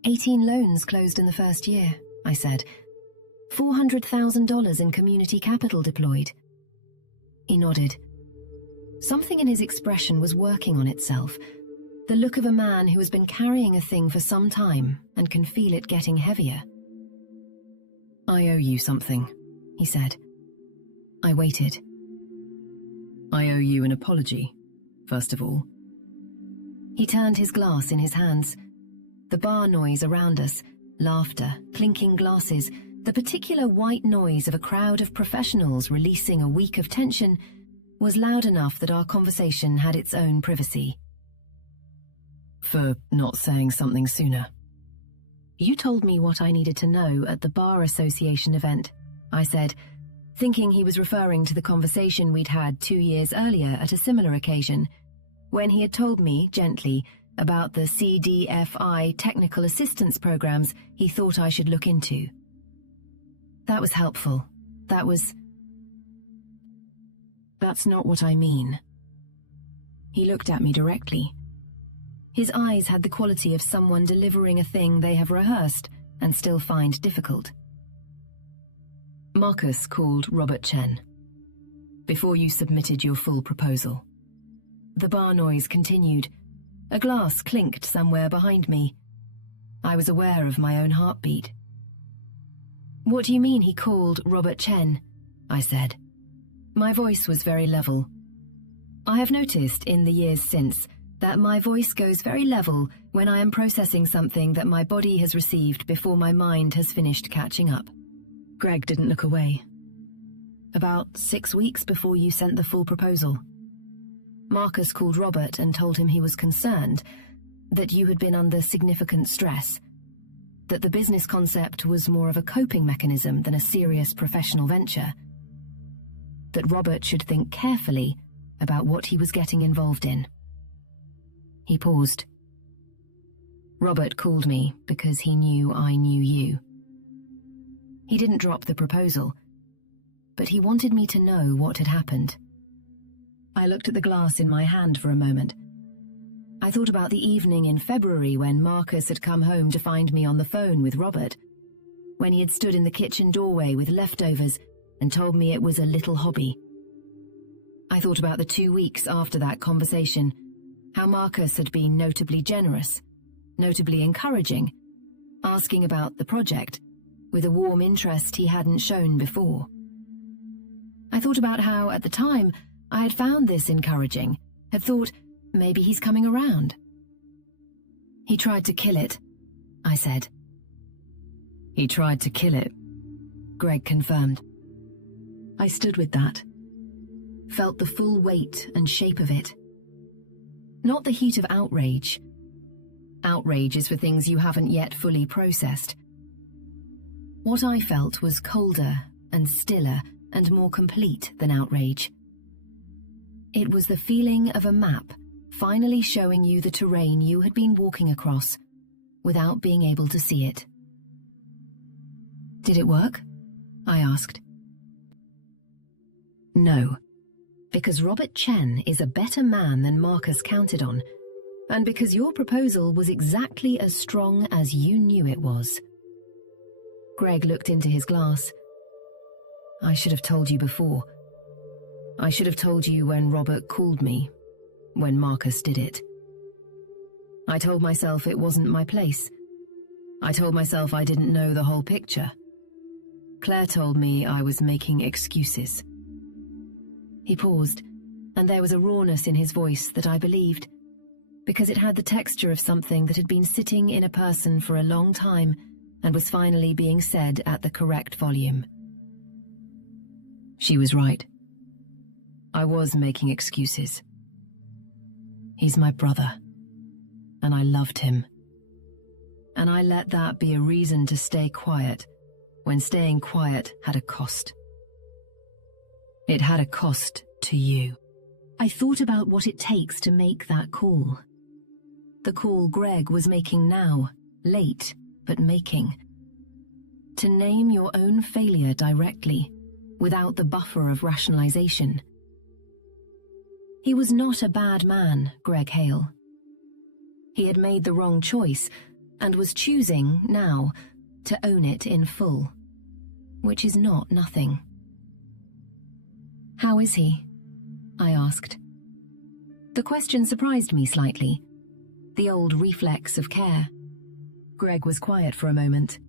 18 loans closed in the first year, I said. $400,000 in community capital deployed. He nodded. Something in his expression was working on itself, the look of a man who has been carrying a thing for some time and can feel it getting heavier. I owe you something, he said. I waited. I owe you an apology, first of all. He turned his glass in his hands. The bar noise around us, laughter, clinking glasses, the particular white noise of a crowd of professionals releasing a week of tension was loud enough that our conversation had its own privacy. For not saying something sooner. You told me what I needed to know at the Bar Association event, I said, thinking he was referring to the conversation we'd had 2 years earlier at a similar occasion, when he had told me, gently, about the CDFI technical assistance programs he thought I should look into. That was helpful. That's not what I mean. He looked at me directly. His eyes had the quality of someone delivering a thing they have rehearsed and still find difficult. Marcus called Robert Chen before you submitted your full proposal. The bar noise continued. A glass clinked somewhere behind me. I was aware of my own heartbeat. What do you mean he called Robert Chen? I said. My voice was very level. I have noticed in the years since that my voice goes very level when I am processing something that my body has received before my mind has finished catching up. Greg didn't look away. About 6 weeks before you sent the full proposal. Marcus called Robert and told him he was concerned, that you had been under significant stress, that the business concept was more of a coping mechanism than a serious professional venture, that Robert should think carefully about what he was getting involved in. He paused. Robert called me because he knew I knew you. He didn't drop the proposal, but he wanted me to know what had happened. I looked at the glass in my hand for a moment. I thought about the evening in February when Marcus had come home to find me on the phone with Robert, when he had stood in the kitchen doorway with leftovers and told me it was a little hobby. I thought about the 2 weeks after that conversation, how Marcus had been notably generous, notably encouraging, asking about the project, with a warm interest he hadn't shown before. I thought about how, at the time, I had found this encouraging, had thought, maybe he's coming around. He tried to kill it, I said. He tried to kill it, Greg confirmed. I stood with that, felt the full weight and shape of it. Not the heat of outrage. Outrage is for things you haven't yet fully processed. What I felt was colder and stiller and more complete than outrage. It was the feeling of a map finally showing you the terrain you had been walking across without being able to see it. Did it work? I asked. No, because Robert Chen is a better man than Marcus counted on, and because your proposal was exactly as strong as you knew it was. Greg looked into his glass. I should have told you before. I should have told you when Robert called me, when Marcus did it. I told myself it wasn't my place. I told myself I didn't know the whole picture. Claire told me I was making excuses. He paused, and there was a rawness in his voice that I believed, because it had the texture of something that had been sitting in a person for a long time and was finally being said at the correct volume. She was right. I was making excuses. He's my brother, and I loved him. And I let that be a reason to stay quiet, when staying quiet had a cost. It had a cost to you, I thought about what it takes to make that call. The call Greg was making now, late, but making. To name your own failure directly, without the buffer of rationalization. He was not a bad man, Greg Hale. He had made the wrong choice, and was choosing, now, to own it in full. Which is not nothing. "How is he?" I asked. The question surprised me slightly. The old reflex of care. Greg was quiet for a moment.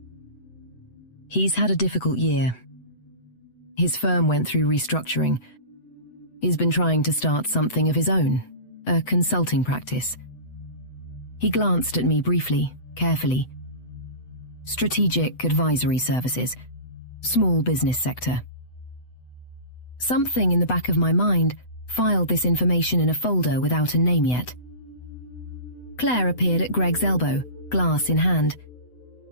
"He's had a difficult year. His firm went through restructuring. He's been trying to start something of his own, a consulting practice." He glanced at me briefly, carefully. "Strategic advisory services, small business sector." Something in the back of my mind filed this information in a folder without a name yet. Claire appeared at Greg's elbow, glass in hand,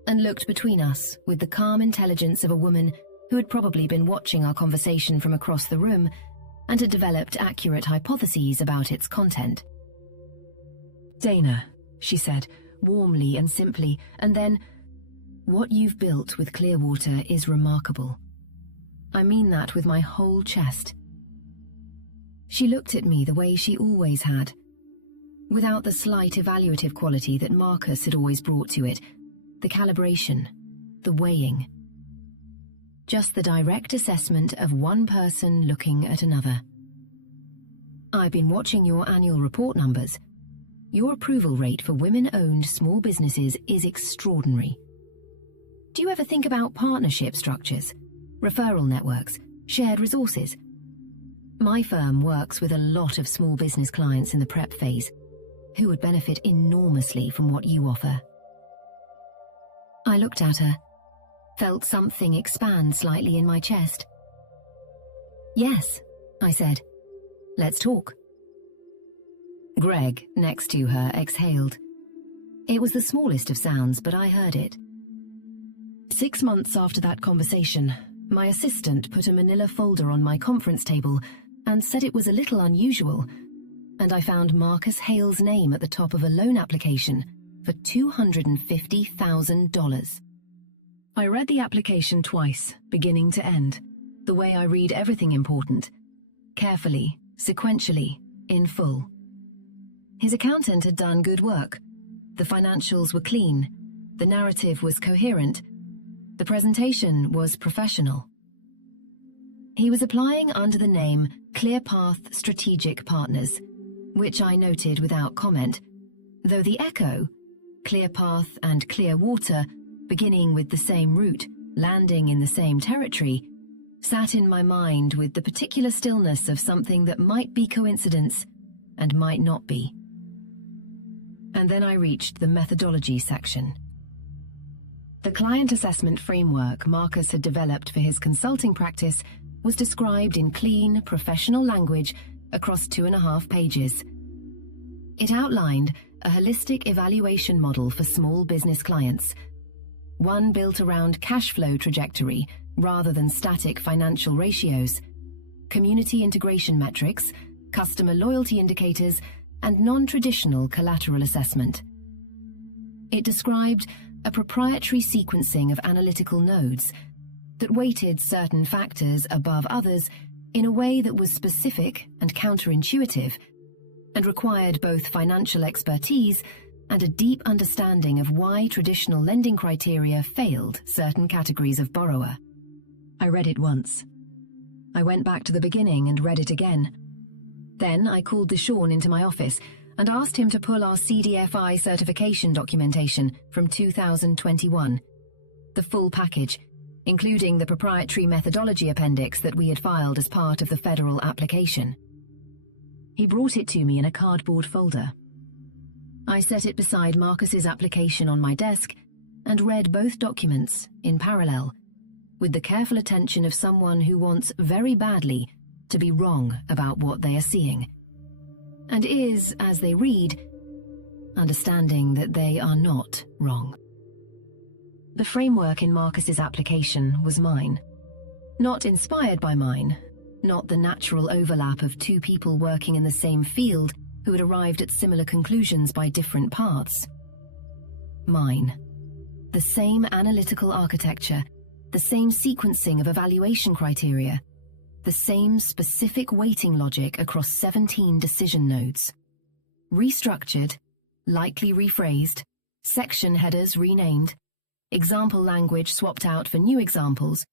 and looked between us with the calm intelligence of a woman who had probably been watching our conversation from across the room and had developed accurate hypotheses about its content. "Dana," she said, warmly and simply, and then, "What you've built with Clearwater is remarkable. I mean that with my whole chest." She looked at me the way she always had, without the slight evaluative quality that Marcus had always brought to it, the calibration, the weighing. Just the direct assessment of one person looking at another. "I've been watching your annual report numbers. Your approval rate for women-owned small businesses is extraordinary. Do you ever think about partnership structures, referral networks, shared resources? My firm works with a lot of small business clients in the prep phase, who would benefit enormously from what you offer." I looked at her, felt something expand slightly in my chest. "Yes," I said. "Let's talk." Greg, next to her, exhaled. It was the smallest of sounds, but I heard it. 6 months after that conversation, my assistant put a manila folder on my conference table and said it was a little unusual, and I found Marcus Hale's name at the top of a loan application for $250,000. I read the application twice, beginning to end, the way I read everything important, carefully, sequentially, in full. His accountant had done good work. The financials were clean, the narrative was coherent, the presentation was professional. He was applying under the name ClearPath Strategic Partners, which I noted without comment, though the echo, ClearPath and Clearwater, beginning with the same route, landing in the same territory, sat in my mind with the particular stillness of something that might be coincidence and might not be. And then I reached the methodology section. The client assessment framework Marcus had developed for his consulting practice was described in clean, professional language across 2.5 pages. It outlined a holistic evaluation model for small business clients, one built around cash flow trajectory rather than static financial ratios, community integration metrics, customer loyalty indicators, and non-traditional collateral assessment. It described a proprietary sequencing of analytical nodes that weighted certain factors above others in a way that was specific and counterintuitive, and required both financial expertise and a deep understanding of why traditional lending criteria failed certain categories of borrower. I read it once. I went back to the beginning and read it again. Then I called Deshaun into my office and asked him to pull our CDFI certification documentation from 2021, the full package, including the proprietary methodology appendix that we had filed as part of the federal application. He brought it to me in a cardboard folder. I set it beside Marcus's application on my desk and read both documents in parallel, with the careful attention of someone who wants very badly to be wrong about what they are seeing, and is, as they read, understanding that they are not wrong. The framework in Marcus's application was mine. Not inspired by mine, not the natural overlap of two people working in the same field who had arrived at similar conclusions by different paths. Mine. The same analytical architecture, the same sequencing of evaluation criteria, the same specific weighting logic across 17 decision nodes. Restructured, likely rephrased, section headers renamed, example language swapped out for new examples,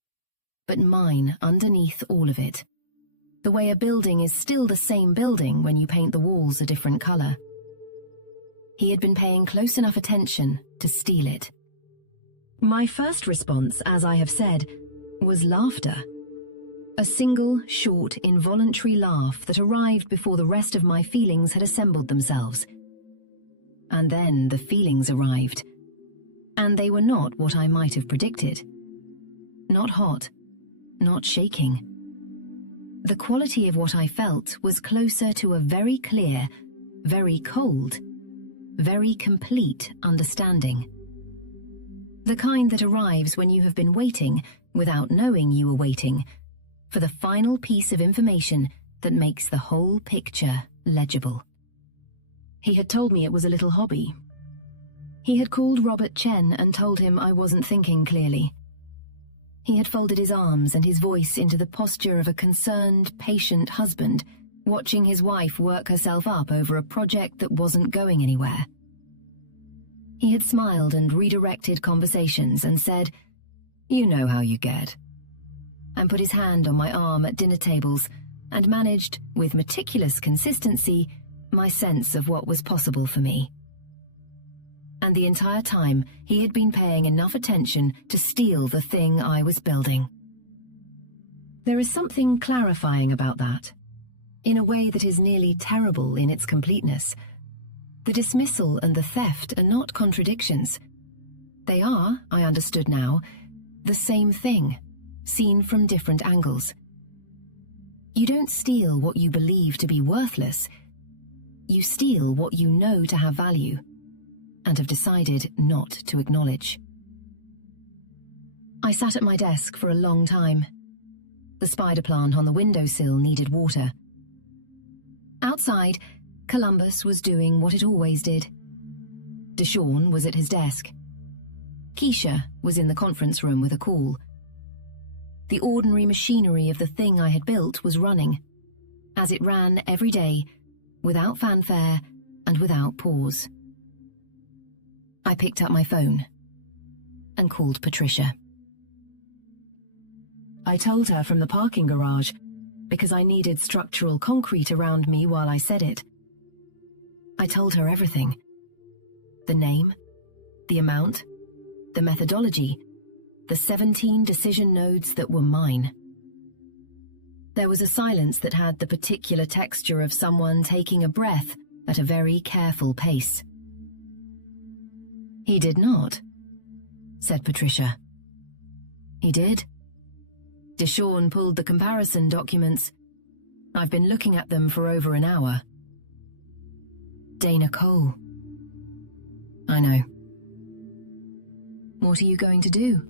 but mine underneath all of it. The way a building is still the same building when you paint the walls a different color. He had been paying close enough attention to steal it. My first response, as I have said, was laughter. A single, short, involuntary laugh that arrived before the rest of my feelings had assembled themselves. And then the feelings arrived. And they were not what I might have predicted. Not hot, not shaking. The quality of what I felt was closer to a very clear, very cold, very complete understanding. The kind that arrives when you have been waiting, without knowing you were waiting, for the final piece of information that makes the whole picture legible. He had told me it was a little hobby. He had called Robert Chen and told him I wasn't thinking clearly. He had folded his arms and his voice into the posture of a concerned, patient husband, watching his wife work herself up over a project that wasn't going anywhere. He had smiled and redirected conversations and said, "You know how you get," and put his hand on my arm at dinner tables and managed, with meticulous consistency, my sense of what was possible for me. And the entire time, he had been paying enough attention to steal the thing I was building. There is something clarifying about that, in a way that is nearly terrible in its completeness. The dismissal and the theft are not contradictions. They are, I understood now, the same thing, seen from different angles. You don't steal what you believe to be worthless. You steal what you know to have value, and have decided not to acknowledge. I sat at my desk for a long time. The spider plant on the windowsill needed water. Outside, Columbus was doing what it always did. Deshawn was at his desk. Keisha was in the conference room with a call. The ordinary machinery of the thing I had built was running, as it ran every day, without fanfare and without pause. I picked up my phone and called Patricia. I told her from the parking garage because I needed structural concrete around me while I said it. I told her everything. The name, the amount, the methodology, the 17 decision nodes that were mine. There was a silence that had the particular texture of someone taking a breath at a very careful pace. "He did not," said Patricia. "He did. Deshawn pulled the comparison documents. I've been looking at them for over an hour." "Dana Cole." "I know." "What are you going to do?"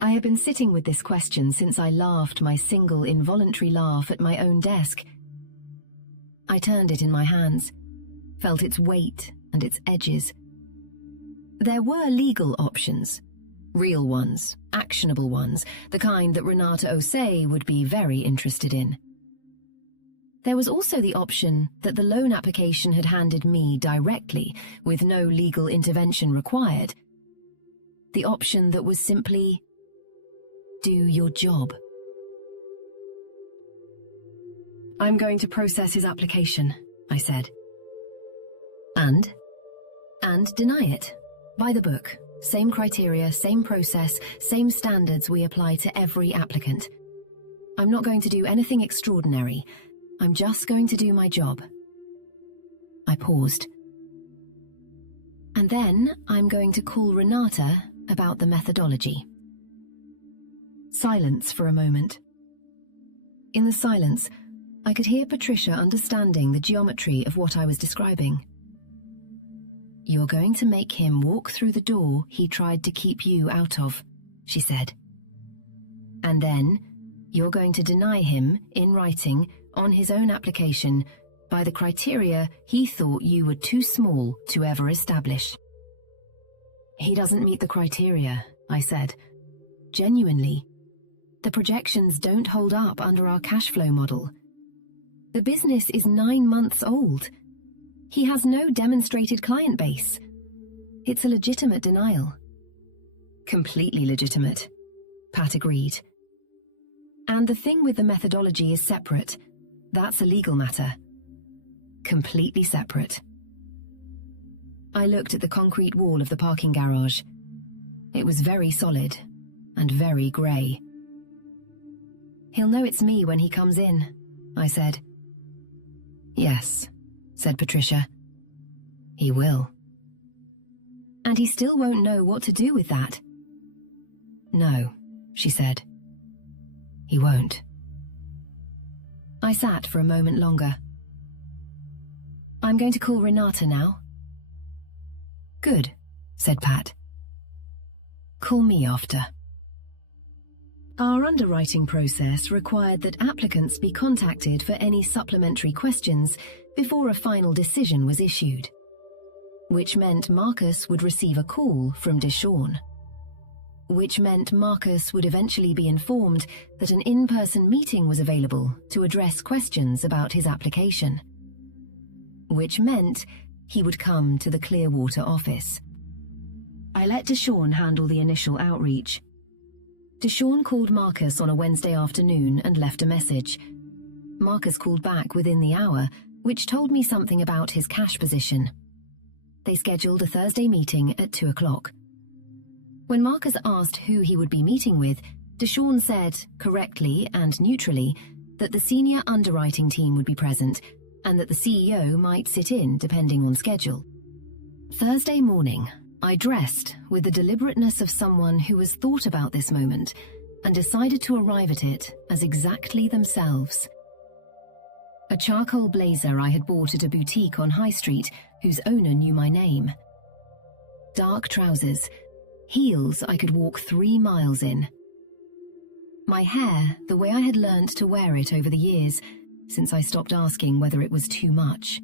I had been sitting with this question since I laughed my single involuntary laugh at my own desk. I turned it in my hands, felt its weight and its edges. There were legal options. Real ones, actionable ones, the kind that Renata Osei would be very interested in. There was also the option that the loan application had handed me directly, with no legal intervention required. The option that was simply, do your job. "I'm going to process his application," I said. And deny it. By the book. Same criteria, same process, same standards we apply to every applicant. I'm not going to do anything extraordinary. I'm just going to do my job. I paused. And then I'm going to call Renata about the methodology. Silence for a moment. In the silence, I could hear Patricia understanding the geometry of what I was describing. "You're going to make him walk through the door he tried to keep you out of," she said. "And then You're going to deny him, in writing, on his own application, by the criteria he thought you were too small to ever establish. He doesn't meet the criteria, I said. Genuinely. The projections don't hold up under our cash flow model. The business is 9 months old. He has no demonstrated client base. It's a legitimate denial. Completely legitimate, Pat agreed. And the thing with the methodology is separate. That's a legal matter. Completely separate. I looked at the concrete wall of the parking garage. It was very solid and very grey. He'll know it's me when he comes in, I said. Yes, said Patricia. He will. And he still won't know what to do with that. No, she said. He won't. I sat for a moment longer. I'm going to call Renata now. Good, said Pat. Call me after. Our underwriting process required that applicants be contacted for any supplementary questions before a final decision was issued, which meant Marcus would receive a call from Deshawn, which meant Marcus would eventually be informed that an in-person meeting was available to address questions about his application, which meant he would come to the Clearwater office. I let Deshawn handle the initial outreach. Deshawn called Marcus on a Wednesday afternoon and left a message. Marcus called back within the hour, which told me something about his cash position. They scheduled a Thursday meeting at 2 o'clock. When Marcus asked who he would be meeting with, Deshawn said, correctly and neutrally, that the senior underwriting team would be present and that the CEO might sit in depending on schedule. Thursday morning, I dressed with the deliberateness of someone who has thought about this moment and decided to arrive at it as exactly themselves. A charcoal blazer I had bought at a boutique on High Street whose owner knew my name. Dark trousers, heels I could walk 3 miles in. My hair the way I had learnt to wear it over the years, since I stopped asking whether it was too much.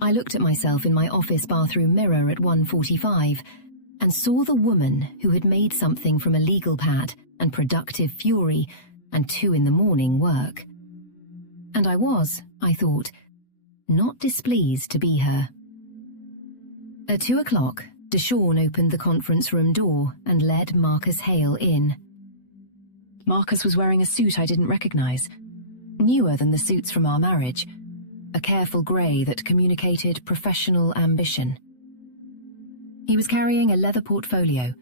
I looked at myself in my office bathroom mirror at 1:45 and saw the woman who had made something from a legal pad and productive fury and 2 in the morning work. And I was, I thought, not displeased to be her. At 2 o'clock, Deshawn opened the conference room door and led Marcus Hale in. Marcus was wearing a suit I didn't recognize, newer than the suits from our marriage, a careful grey that communicated professional ambition. He was carrying a leather portfolio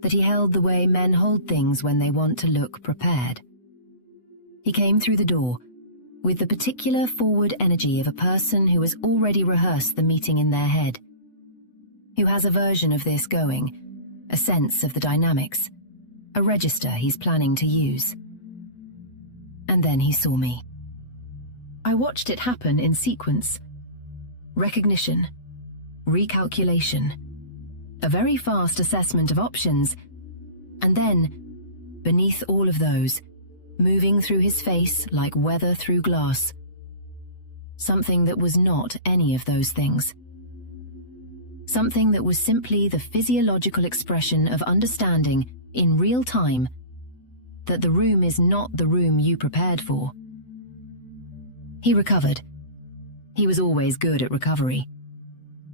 that he held the way men hold things when they want to look prepared. He came through the door with the particular forward energy of a person who has already rehearsed the meeting in their head, who has a version of this going, a sense of the dynamics, a register he's planning to use. And then he saw me. I watched it happen in sequence. Recognition, recalculation, a very fast assessment of options, and then, beneath all of those, moving through his face like weather through glass, something that was not any of those things. Something that was simply the physiological expression of understanding in real time that the room is not the room you prepared for. He recovered. He was always good at recovery.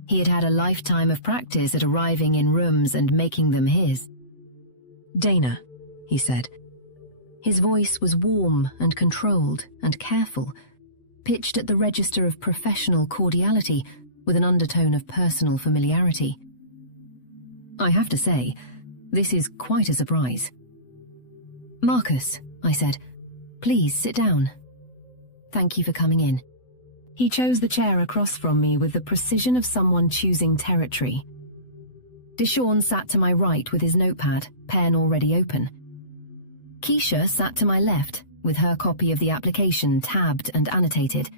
He had had a lifetime of practice at arriving in rooms and making them his. "Dana," he said. His voice was warm and controlled and careful, pitched at the register of professional cordiality with an undertone of personal familiarity. I have to say, this is quite a surprise. "Marcus," I said, "please sit down. Thank you for coming in." He chose the chair across from me with the precision of someone choosing territory. Deshawn sat to my right with his notepad, pen already open. Keisha sat to my left with her copy of the application tabbed and annotated,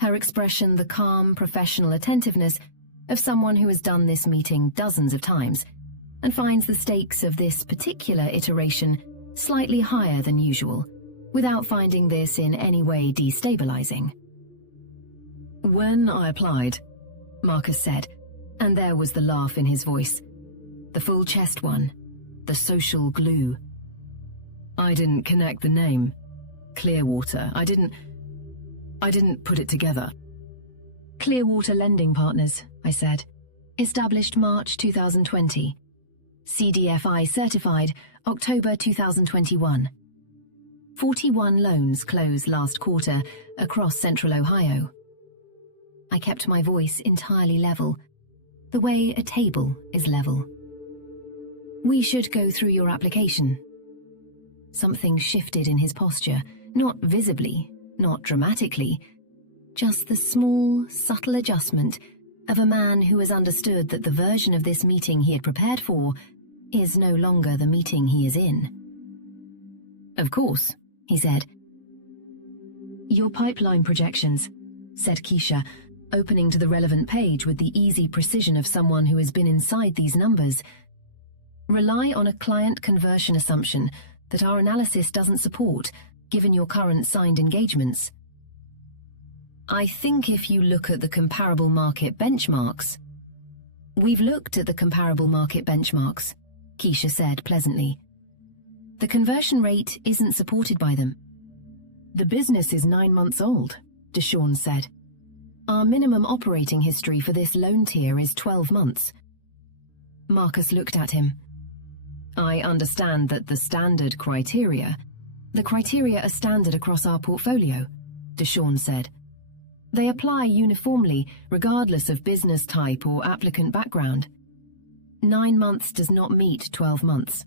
her expression the calm, professional attentiveness of someone who has done this meeting dozens of times and finds the stakes of this particular iteration slightly higher than usual, without finding this in any way destabilizing. "When I applied," Marcus said, and there was the laugh in his voice. The full chest one, the social glue. "I didn't connect the name. Clearwater. I didn't put it together." Clearwater Lending Partners, I said. Established March 2020. CDFI certified October 2021. 41 loans closed last quarter across Central Ohio. I kept my voice entirely level, the way a table is level. "We should go through your application." Something shifted in his posture, not visibly, not dramatically, just the small, subtle adjustment of a man who has understood that the version of this meeting he had prepared for is no longer the meeting he is in. "Of course," he said. "Your pipeline projections," said Keisha, opening to the relevant page with the easy precision of someone who has been inside these numbers, "rely on a client conversion assumption that our analysis doesn't support, given your current signed engagements." "I think if you look at the comparable market benchmarks..." "We've looked at the comparable market benchmarks," Keisha said pleasantly. "The conversion rate isn't supported by them." "The business is 9 months old," Deshawn said. "Our minimum operating history for this loan tier is 12 months. Marcus looked at him. "I understand that the standard criteria..." "The criteria are standard across our portfolio," Deshawn said. "They apply uniformly, regardless of business type or applicant background. 9 months does not meet 12 months.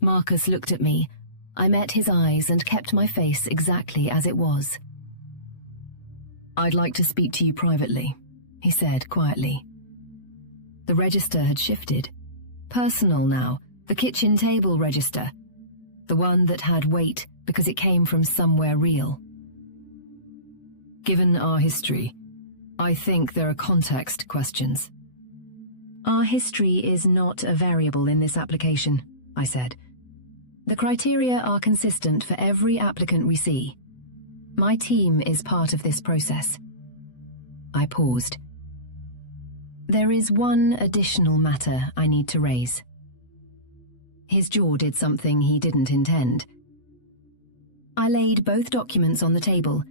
Marcus looked at me. I met his eyes and kept my face exactly as it was. "I'd like to speak to you privately," he said quietly. The register had shifted. Personal now, the kitchen table register. The one that had weight because it came from somewhere real. "Given our history, I think there are context questions." "Our history is not a variable in this application," I said. "The criteria are consistent for every applicant we see. My team is part of this process." I paused. "There is one additional matter I need to raise." His jaw did something he didn't intend. I laid both documents on the table,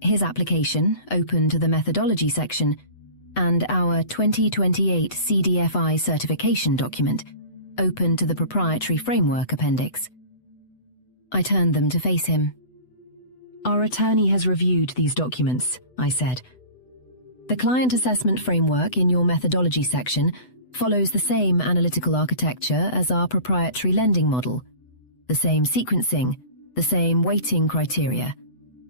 his application, open to the methodology section, and our 2028 CDFI certification document, open to the proprietary framework appendix. I turned them to face him. "Our attorney has reviewed these documents," I said. "The client assessment framework in your methodology section follows the same analytical architecture as our proprietary lending model, the same sequencing, the same weighting criteria,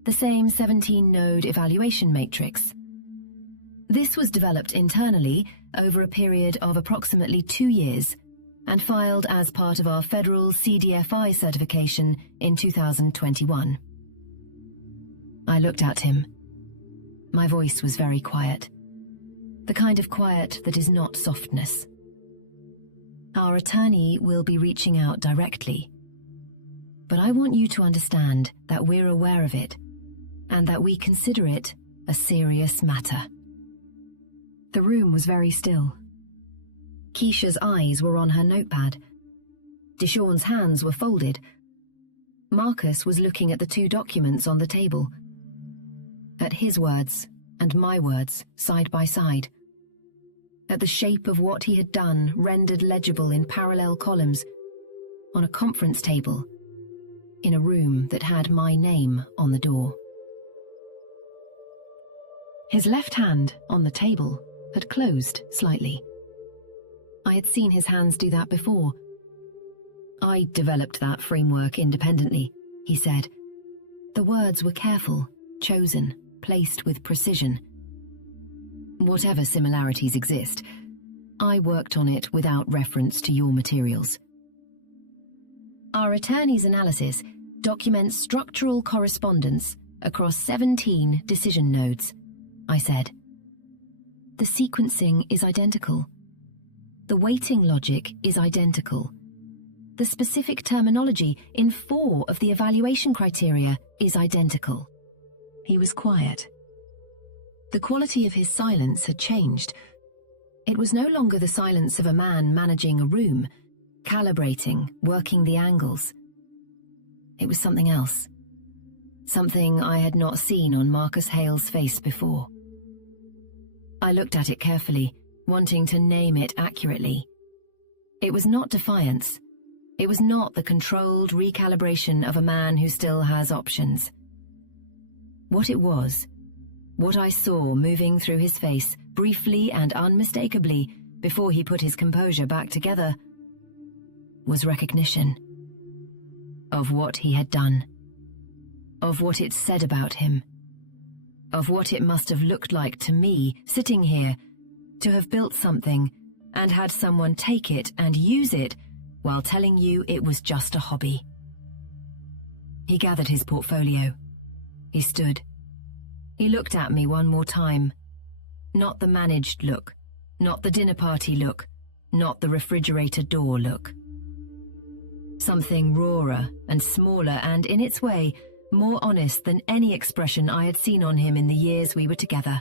the same 17-node evaluation matrix. This was developed internally over a period of approximately 2 years and filed as part of our federal CDFI certification in 2021. I looked at him. My voice was very quiet, the kind of quiet that is not softness. "Our attorney will be reaching out directly. But I want you to understand that we're aware of it and that we consider it a serious matter." The room was very still. Keisha's eyes were on her notepad. Deshawn's hands were folded. Marcus was looking at the 2 documents on the table. At his words and my words side by side. At the shape of what he had done rendered legible in parallel columns, on a conference table, in a room that had my name on the door. His left hand, on the table, had closed slightly. I had seen his hands do that before. "I developed that framework independently," he said. The words were careful, chosen, placed with precision. "Whatever similarities exist, I worked on it without reference to your materials. Our attorney's analysis documents structural correspondence across 17 decision nodes," I said. "The sequencing is identical. The weighting logic is identical. the specific terminology in 4 of the evaluation criteria is identical. He was quiet. The quality of his silence had changed. It was no longer the silence of a man managing a room, calibrating, working the angles. It was something else. Something I had not seen on Marcus Hale's face before. I looked at it carefully, wanting to name it accurately. It was not defiance. It was not the controlled recalibration of a man who still has options. What it was, what I saw moving through his face briefly and unmistakably before he put his composure back together, was recognition of what he had done, of what it said about him, of what it must have looked like to me, sitting here, to have built something and had someone take it and use it while telling you it was just a hobby. He gathered his portfolio. He stood. He looked at me one more time. Not the managed look, not the dinner party look, not the refrigerator door look. Something rawer and smaller and, in its way, more honest than any expression I had seen on him in the years we were together.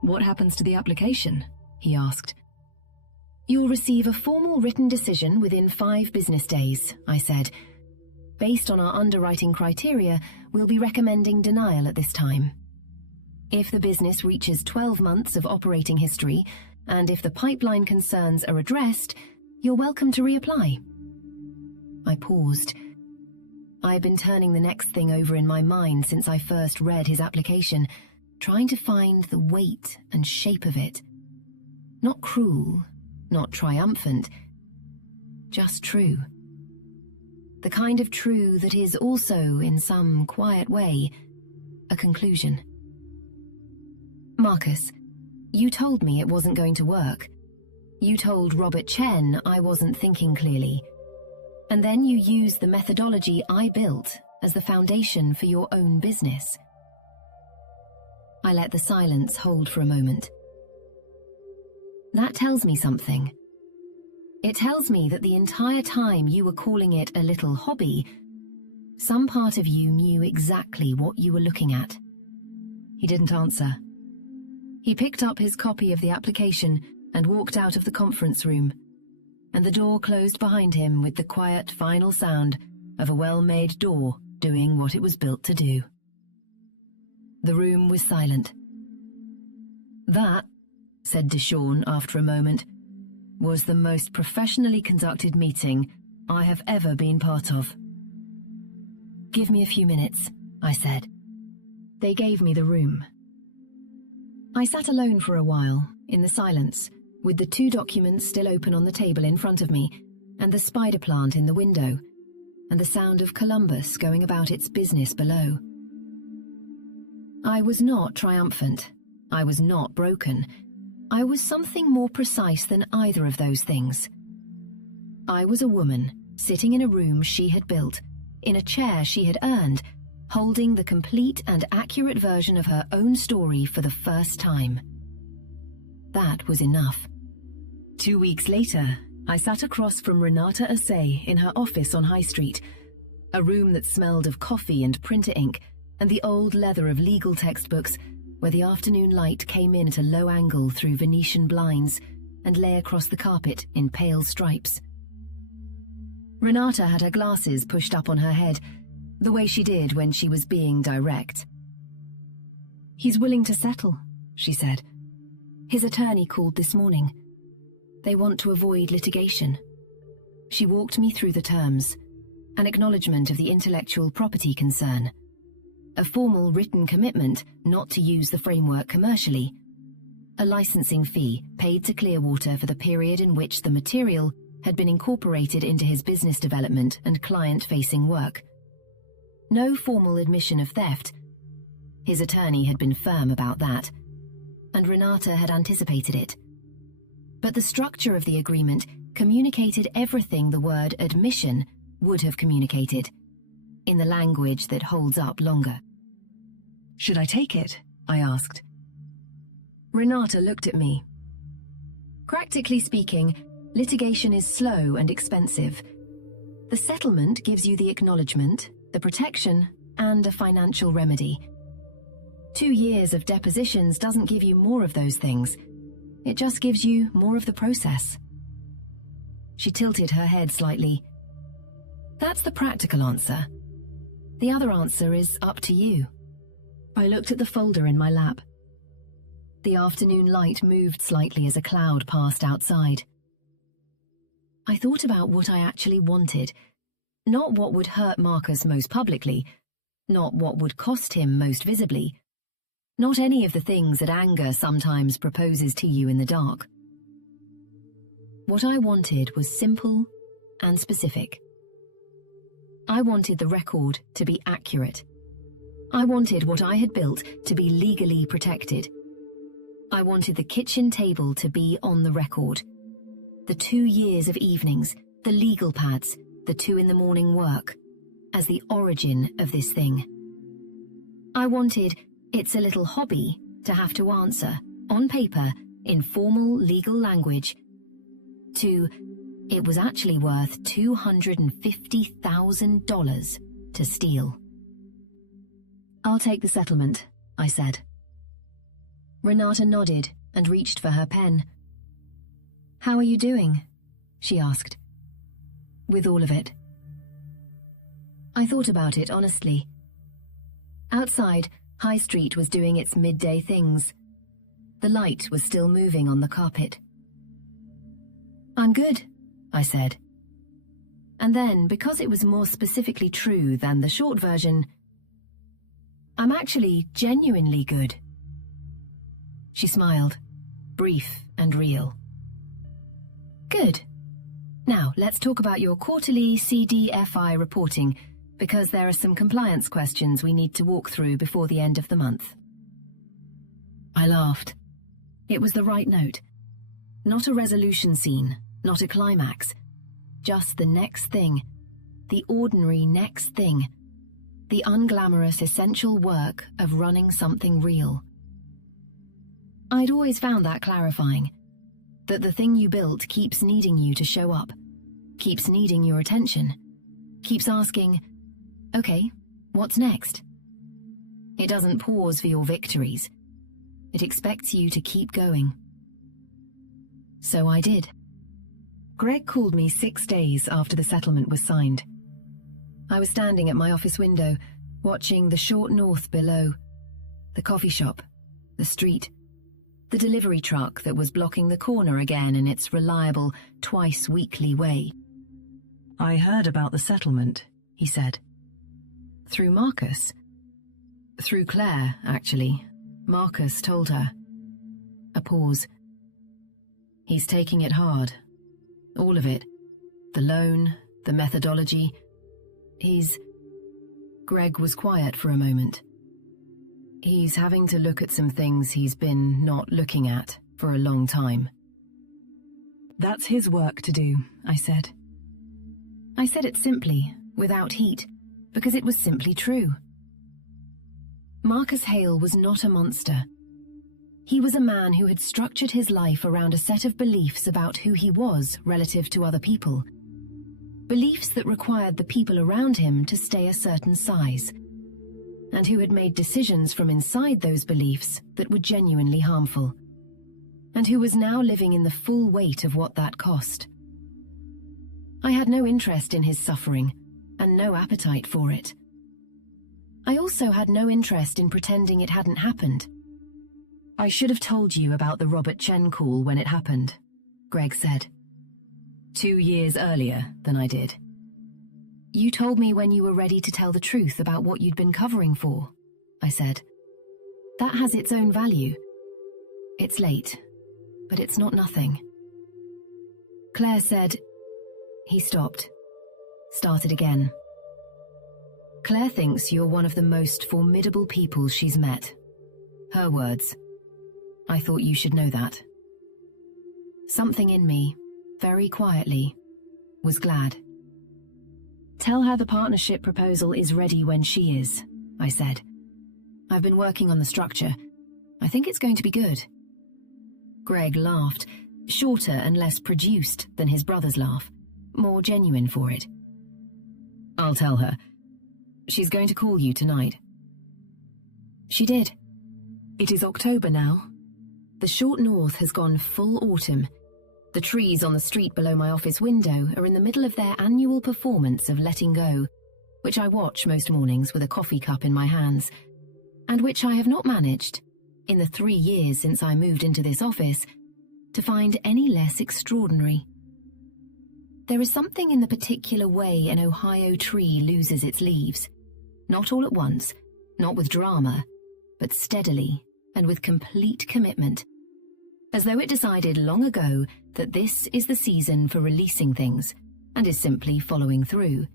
"What happens to the application?" he asked. "You'll receive a formal written decision within 5 business days," I said. "Based on our underwriting criteria, we'll be recommending denial at this time. If the business reaches 12 months of operating history, and if the pipeline concerns are addressed, you're welcome to reapply." I paused. I had been turning the next thing over in my mind since I first read his application, trying to find the weight and shape of it. Not cruel, not triumphant, just true. The kind of true that is also, in some quiet way, a conclusion. "Marcus, you told me it wasn't going to work. You told Robert Chen I wasn't thinking clearly. And then you used the methodology I built as the foundation for your own business." I let the silence hold for a moment. "That tells me something. It tells me that the entire time you were calling it a little hobby, some part of you knew exactly what you were looking at." He didn't answer. He picked up his copy of the application and walked out of the conference room, and the door closed behind him with the quiet final sound of a well-made door doing what it was built to do. The room was silent. "That," said Deshawn after a moment, "was the most professionally conducted meeting I have ever been part of." "Give me a few minutes," I said. They gave me the room. I sat alone for a while, in the silence, with the 2 documents still open on the table in front of me, and the spider plant in the window, and the sound of Columbus going about its business below. I was not triumphant. I was not broken. I was something more precise than either of those things. I was a woman, sitting in a room she had built, in a chair she had earned, holding the complete and accurate version of her own story for the first time. That was enough. 2 weeks later, I sat across from Renata Assay in her office on High Street, a room that smelled of coffee and printer ink and the old leather of legal textbooks, where the afternoon light came in at a low angle through Venetian blinds and lay across the carpet in pale stripes. Renata had her glasses pushed up on her head, the way she did when she was being direct. "He's willing to settle," she said. "His attorney called this morning. They want to avoid litigation." She walked me through the terms, an acknowledgement of the intellectual property concern, a formal written commitment not to use the framework commercially, a licensing fee paid to Clearwater for the period in which the material had been incorporated into his business development and client-facing work. No formal admission of theft. His attorney had been firm about that, and Renata had anticipated it. But the structure of the agreement communicated everything the word admission would have communicated, in the language that holds up longer. "Should I take it?" I asked. Renata looked at me. "Practically speaking, litigation is slow and expensive. The settlement gives you the acknowledgement, the protection, and a financial remedy. 2 years of depositions doesn't give you more of those things. It just gives you more of the process. She tilted her head slightly. That's the practical answer. The other answer is up to you. I looked at the folder in my lap. The afternoon light moved slightly as a cloud passed outside. I thought about what I actually wanted, not what would hurt Marcus most publicly, not what would cost him most visibly, not any of the things that anger sometimes proposes to you in the dark. What I wanted was simple and specific. I wanted the record to be accurate. I wanted what I had built to be legally protected. I wanted the kitchen table to be on the record. The 2 years of evenings, the legal pads, the 2 in the morning work, as the origin of this thing. I wanted "It's a Little Hobby" to have to answer, on paper, in formal legal language, to "It was actually worth $250,000 to steal." "I'll take the settlement," I said. Renata nodded and reached for her pen. "How are you doing?" she asked. "With all of it." I thought about it honestly. Outside, High Street was doing its midday things. The light was still moving on the carpet. "I'm good," I said. And then, because it was more specifically true than the short version, "I'm actually genuinely good." She smiled, brief and real. "Good. Now, let's talk about your quarterly CDFI reporting, because there are some compliance questions we need to walk through before the end of the month." I laughed. It was the right note. Not a resolution scene, not a climax. Just the next thing. The ordinary next thing. The unglamorous essential work of running something real. I'd always found that clarifying. That the thing you built keeps needing you to show up. Keeps needing your attention. Keeps asking, "Okay, what's next?" It doesn't pause for your victories. It expects you to keep going. So I did. Greg called me 6 days after the settlement was signed. I was standing at my office window, watching the short north below, the coffee shop, the street, the delivery truck that was blocking the corner again in its reliable, twice-weekly way. "I heard about the settlement," he said. "Through Marcus?" "Through Claire, actually. Marcus told her." A pause. "He's taking it hard. All of it. The loan, the methodology. He's..." Greg was quiet for a moment. "He's having to look at some things he's been not looking at for a long time." "That's his work to do," I said. I said it simply, without heat, because it was simply true. Marcus Hale was not a monster. He was a man who had structured his life around a set of beliefs about who he was relative to other people. Beliefs that required the people around him to stay a certain size, and who had made decisions from inside those beliefs that were genuinely harmful, and who was now living in the full weight of what that cost. I had no interest in his suffering, and no appetite for it. I also had no interest in pretending it hadn't happened. "I should have told you about the Robert Chen call when it happened," Greg said. 2 years earlier than I did. "You told me when you were ready to tell the truth about what you'd been covering for," I said. "That has its own value. It's late, but it's not nothing." Claire said... He stopped. Started again. "Claire thinks you're one of the most formidable people she's met." Her words. I thought you should know that. Something in me, very quietly, was glad. "Tell her the partnership proposal is ready when she is," I said. "I've been working on the structure. I think it's going to be good." Greg laughed, shorter and less produced than his brother's laugh, more genuine for it. I'll tell her. She's going to call you tonight. She did. It is October now. The short north has gone full autumn. The trees on the street below my office window are in the middle of their annual performance of letting go, which I watch most mornings with a coffee cup in my hands, and which I have not managed, in the 3 years since I moved into this office, to find any less extraordinary. There is something in the particular way an Ohio tree loses its leaves, not all at once, not with drama, but steadily and with complete commitment, as though it decided long ago that this is the season for releasing things and is simply following through,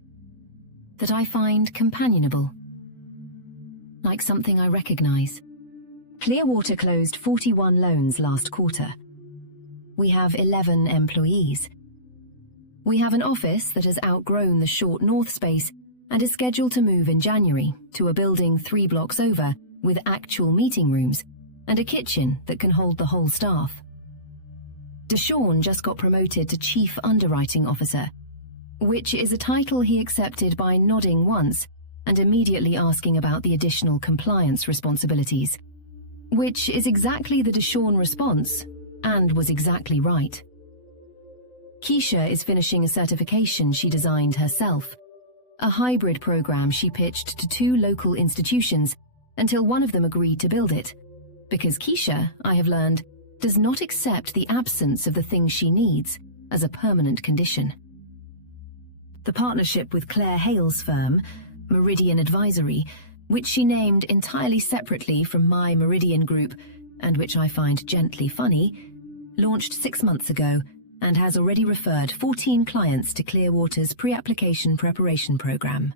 that I find companionable, like something I recognize. Clearwater closed 41 loans last quarter. We have 11 employees. We have an office that has outgrown the short north space and is scheduled to move in January to a building 3 blocks over with actual meeting rooms and a kitchen that can hold the whole staff. Deshawn just got promoted to Chief Underwriting Officer, which is a title he accepted by nodding once and immediately asking about the additional compliance responsibilities, which is exactly the Deshawn response and was exactly right. Keisha is finishing a certification she designed herself, a hybrid program she pitched to 2 local institutions until one of them agreed to build it, because Keisha, I have learned, does not accept the absence of the thing she needs as a permanent condition. The partnership with Claire Hale's firm, Meridian Advisory, which she named entirely separately from my Meridian Group, and which I find gently funny, launched 6 months ago and has already referred 14 clients to Clearwater's pre-application preparation program.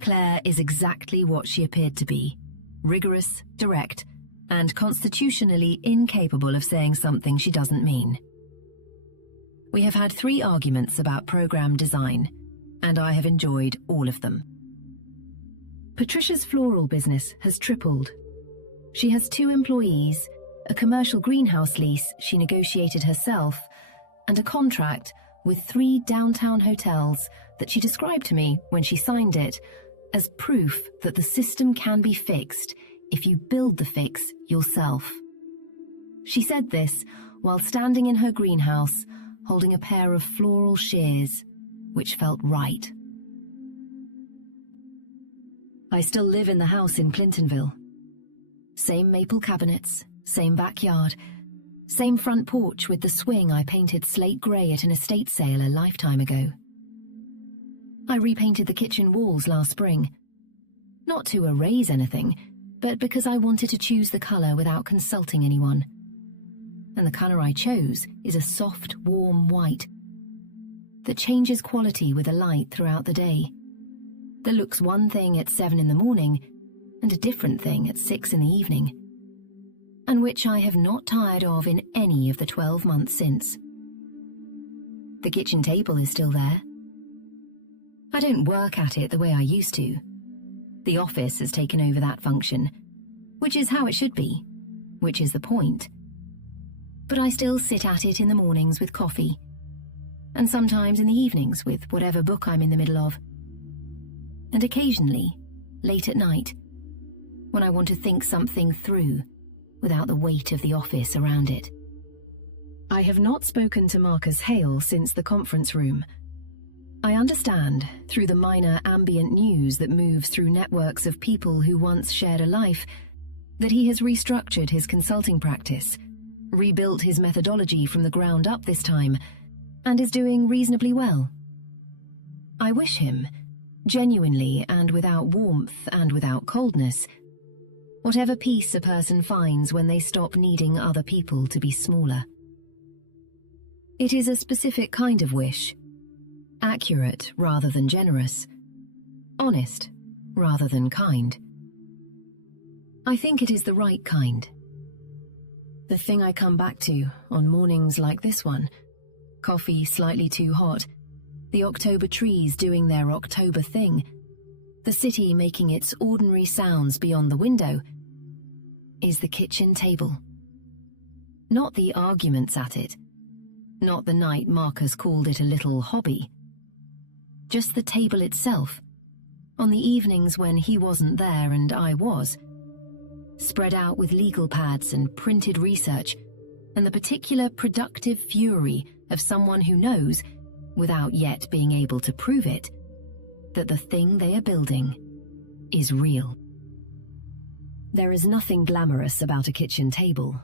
Claire is exactly what she appeared to be: rigorous, direct, and constitutionally incapable of saying something she doesn't mean. We have had 3 arguments about program design, and I have enjoyed all of them. Patricia's floral business has tripled. She has 2 employees, a commercial greenhouse lease she negotiated herself, and a contract with 3 downtown hotels that she described to me when she signed it as proof that the system can be fixed if you build the fix yourself. She said this while standing in her greenhouse holding a pair of floral shears, which felt right. I still live in the house in Clintonville. Same maple cabinets, same backyard, same front porch with the swing I painted slate grey at an estate sale a lifetime ago. I repainted the kitchen walls last spring, not to erase anything, but because I wanted to choose the colour without consulting anyone. And the colour I chose is a soft, warm white that changes quality with the light throughout the day, that looks one thing at 7 in the morning and a different thing at 6 in the evening, and which I have not tired of in any of the 12 months since. The kitchen table is still there. I don't work at it the way I used to. The office has taken over that function, which is how it should be, which is the point. But I still sit at it in the mornings with coffee, and sometimes in the evenings with whatever book I'm in the middle of. And occasionally, late at night, when I want to think something through without the weight of the office around it. I have not spoken to Marcus Hale since the conference room. I understand, through the minor ambient news that moves through networks of people who once shared a life, that he has restructured his consulting practice, rebuilt his methodology from the ground up this time, and is doing reasonably well. I wish him, genuinely and without warmth and without coldness, whatever peace a person finds when they stop needing other people to be smaller. It is a specific kind of wish, accurate rather than generous, honest rather than kind. I think it is the right kind. The thing I come back to on mornings like this one, coffee slightly too hot, the October trees doing their October thing, the city making its ordinary sounds beyond the window, is the kitchen table. Not the arguments at it, not the night Marcus called it a little hobby, just the table itself, on the evenings when he wasn't there and I was, spread out with legal pads and printed research, and the particular productive fury of someone who knows, without yet being able to prove it, that the thing they are building is real. There is nothing glamorous about a kitchen table.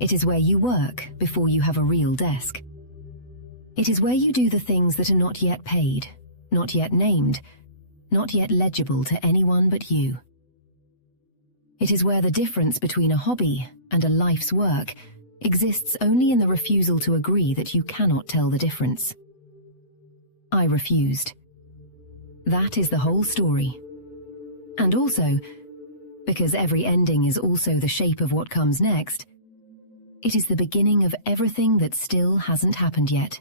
It is where you work before you have a real desk. It is where you do the things that are not yet paid, not yet named, not yet legible to anyone but you. It is where the difference between a hobby and a life's work exists only in the refusal to agree that you cannot tell the difference. I refused. That is the whole story. And also, because every ending is also the shape of what comes next, it is the beginning of everything that still hasn't happened yet.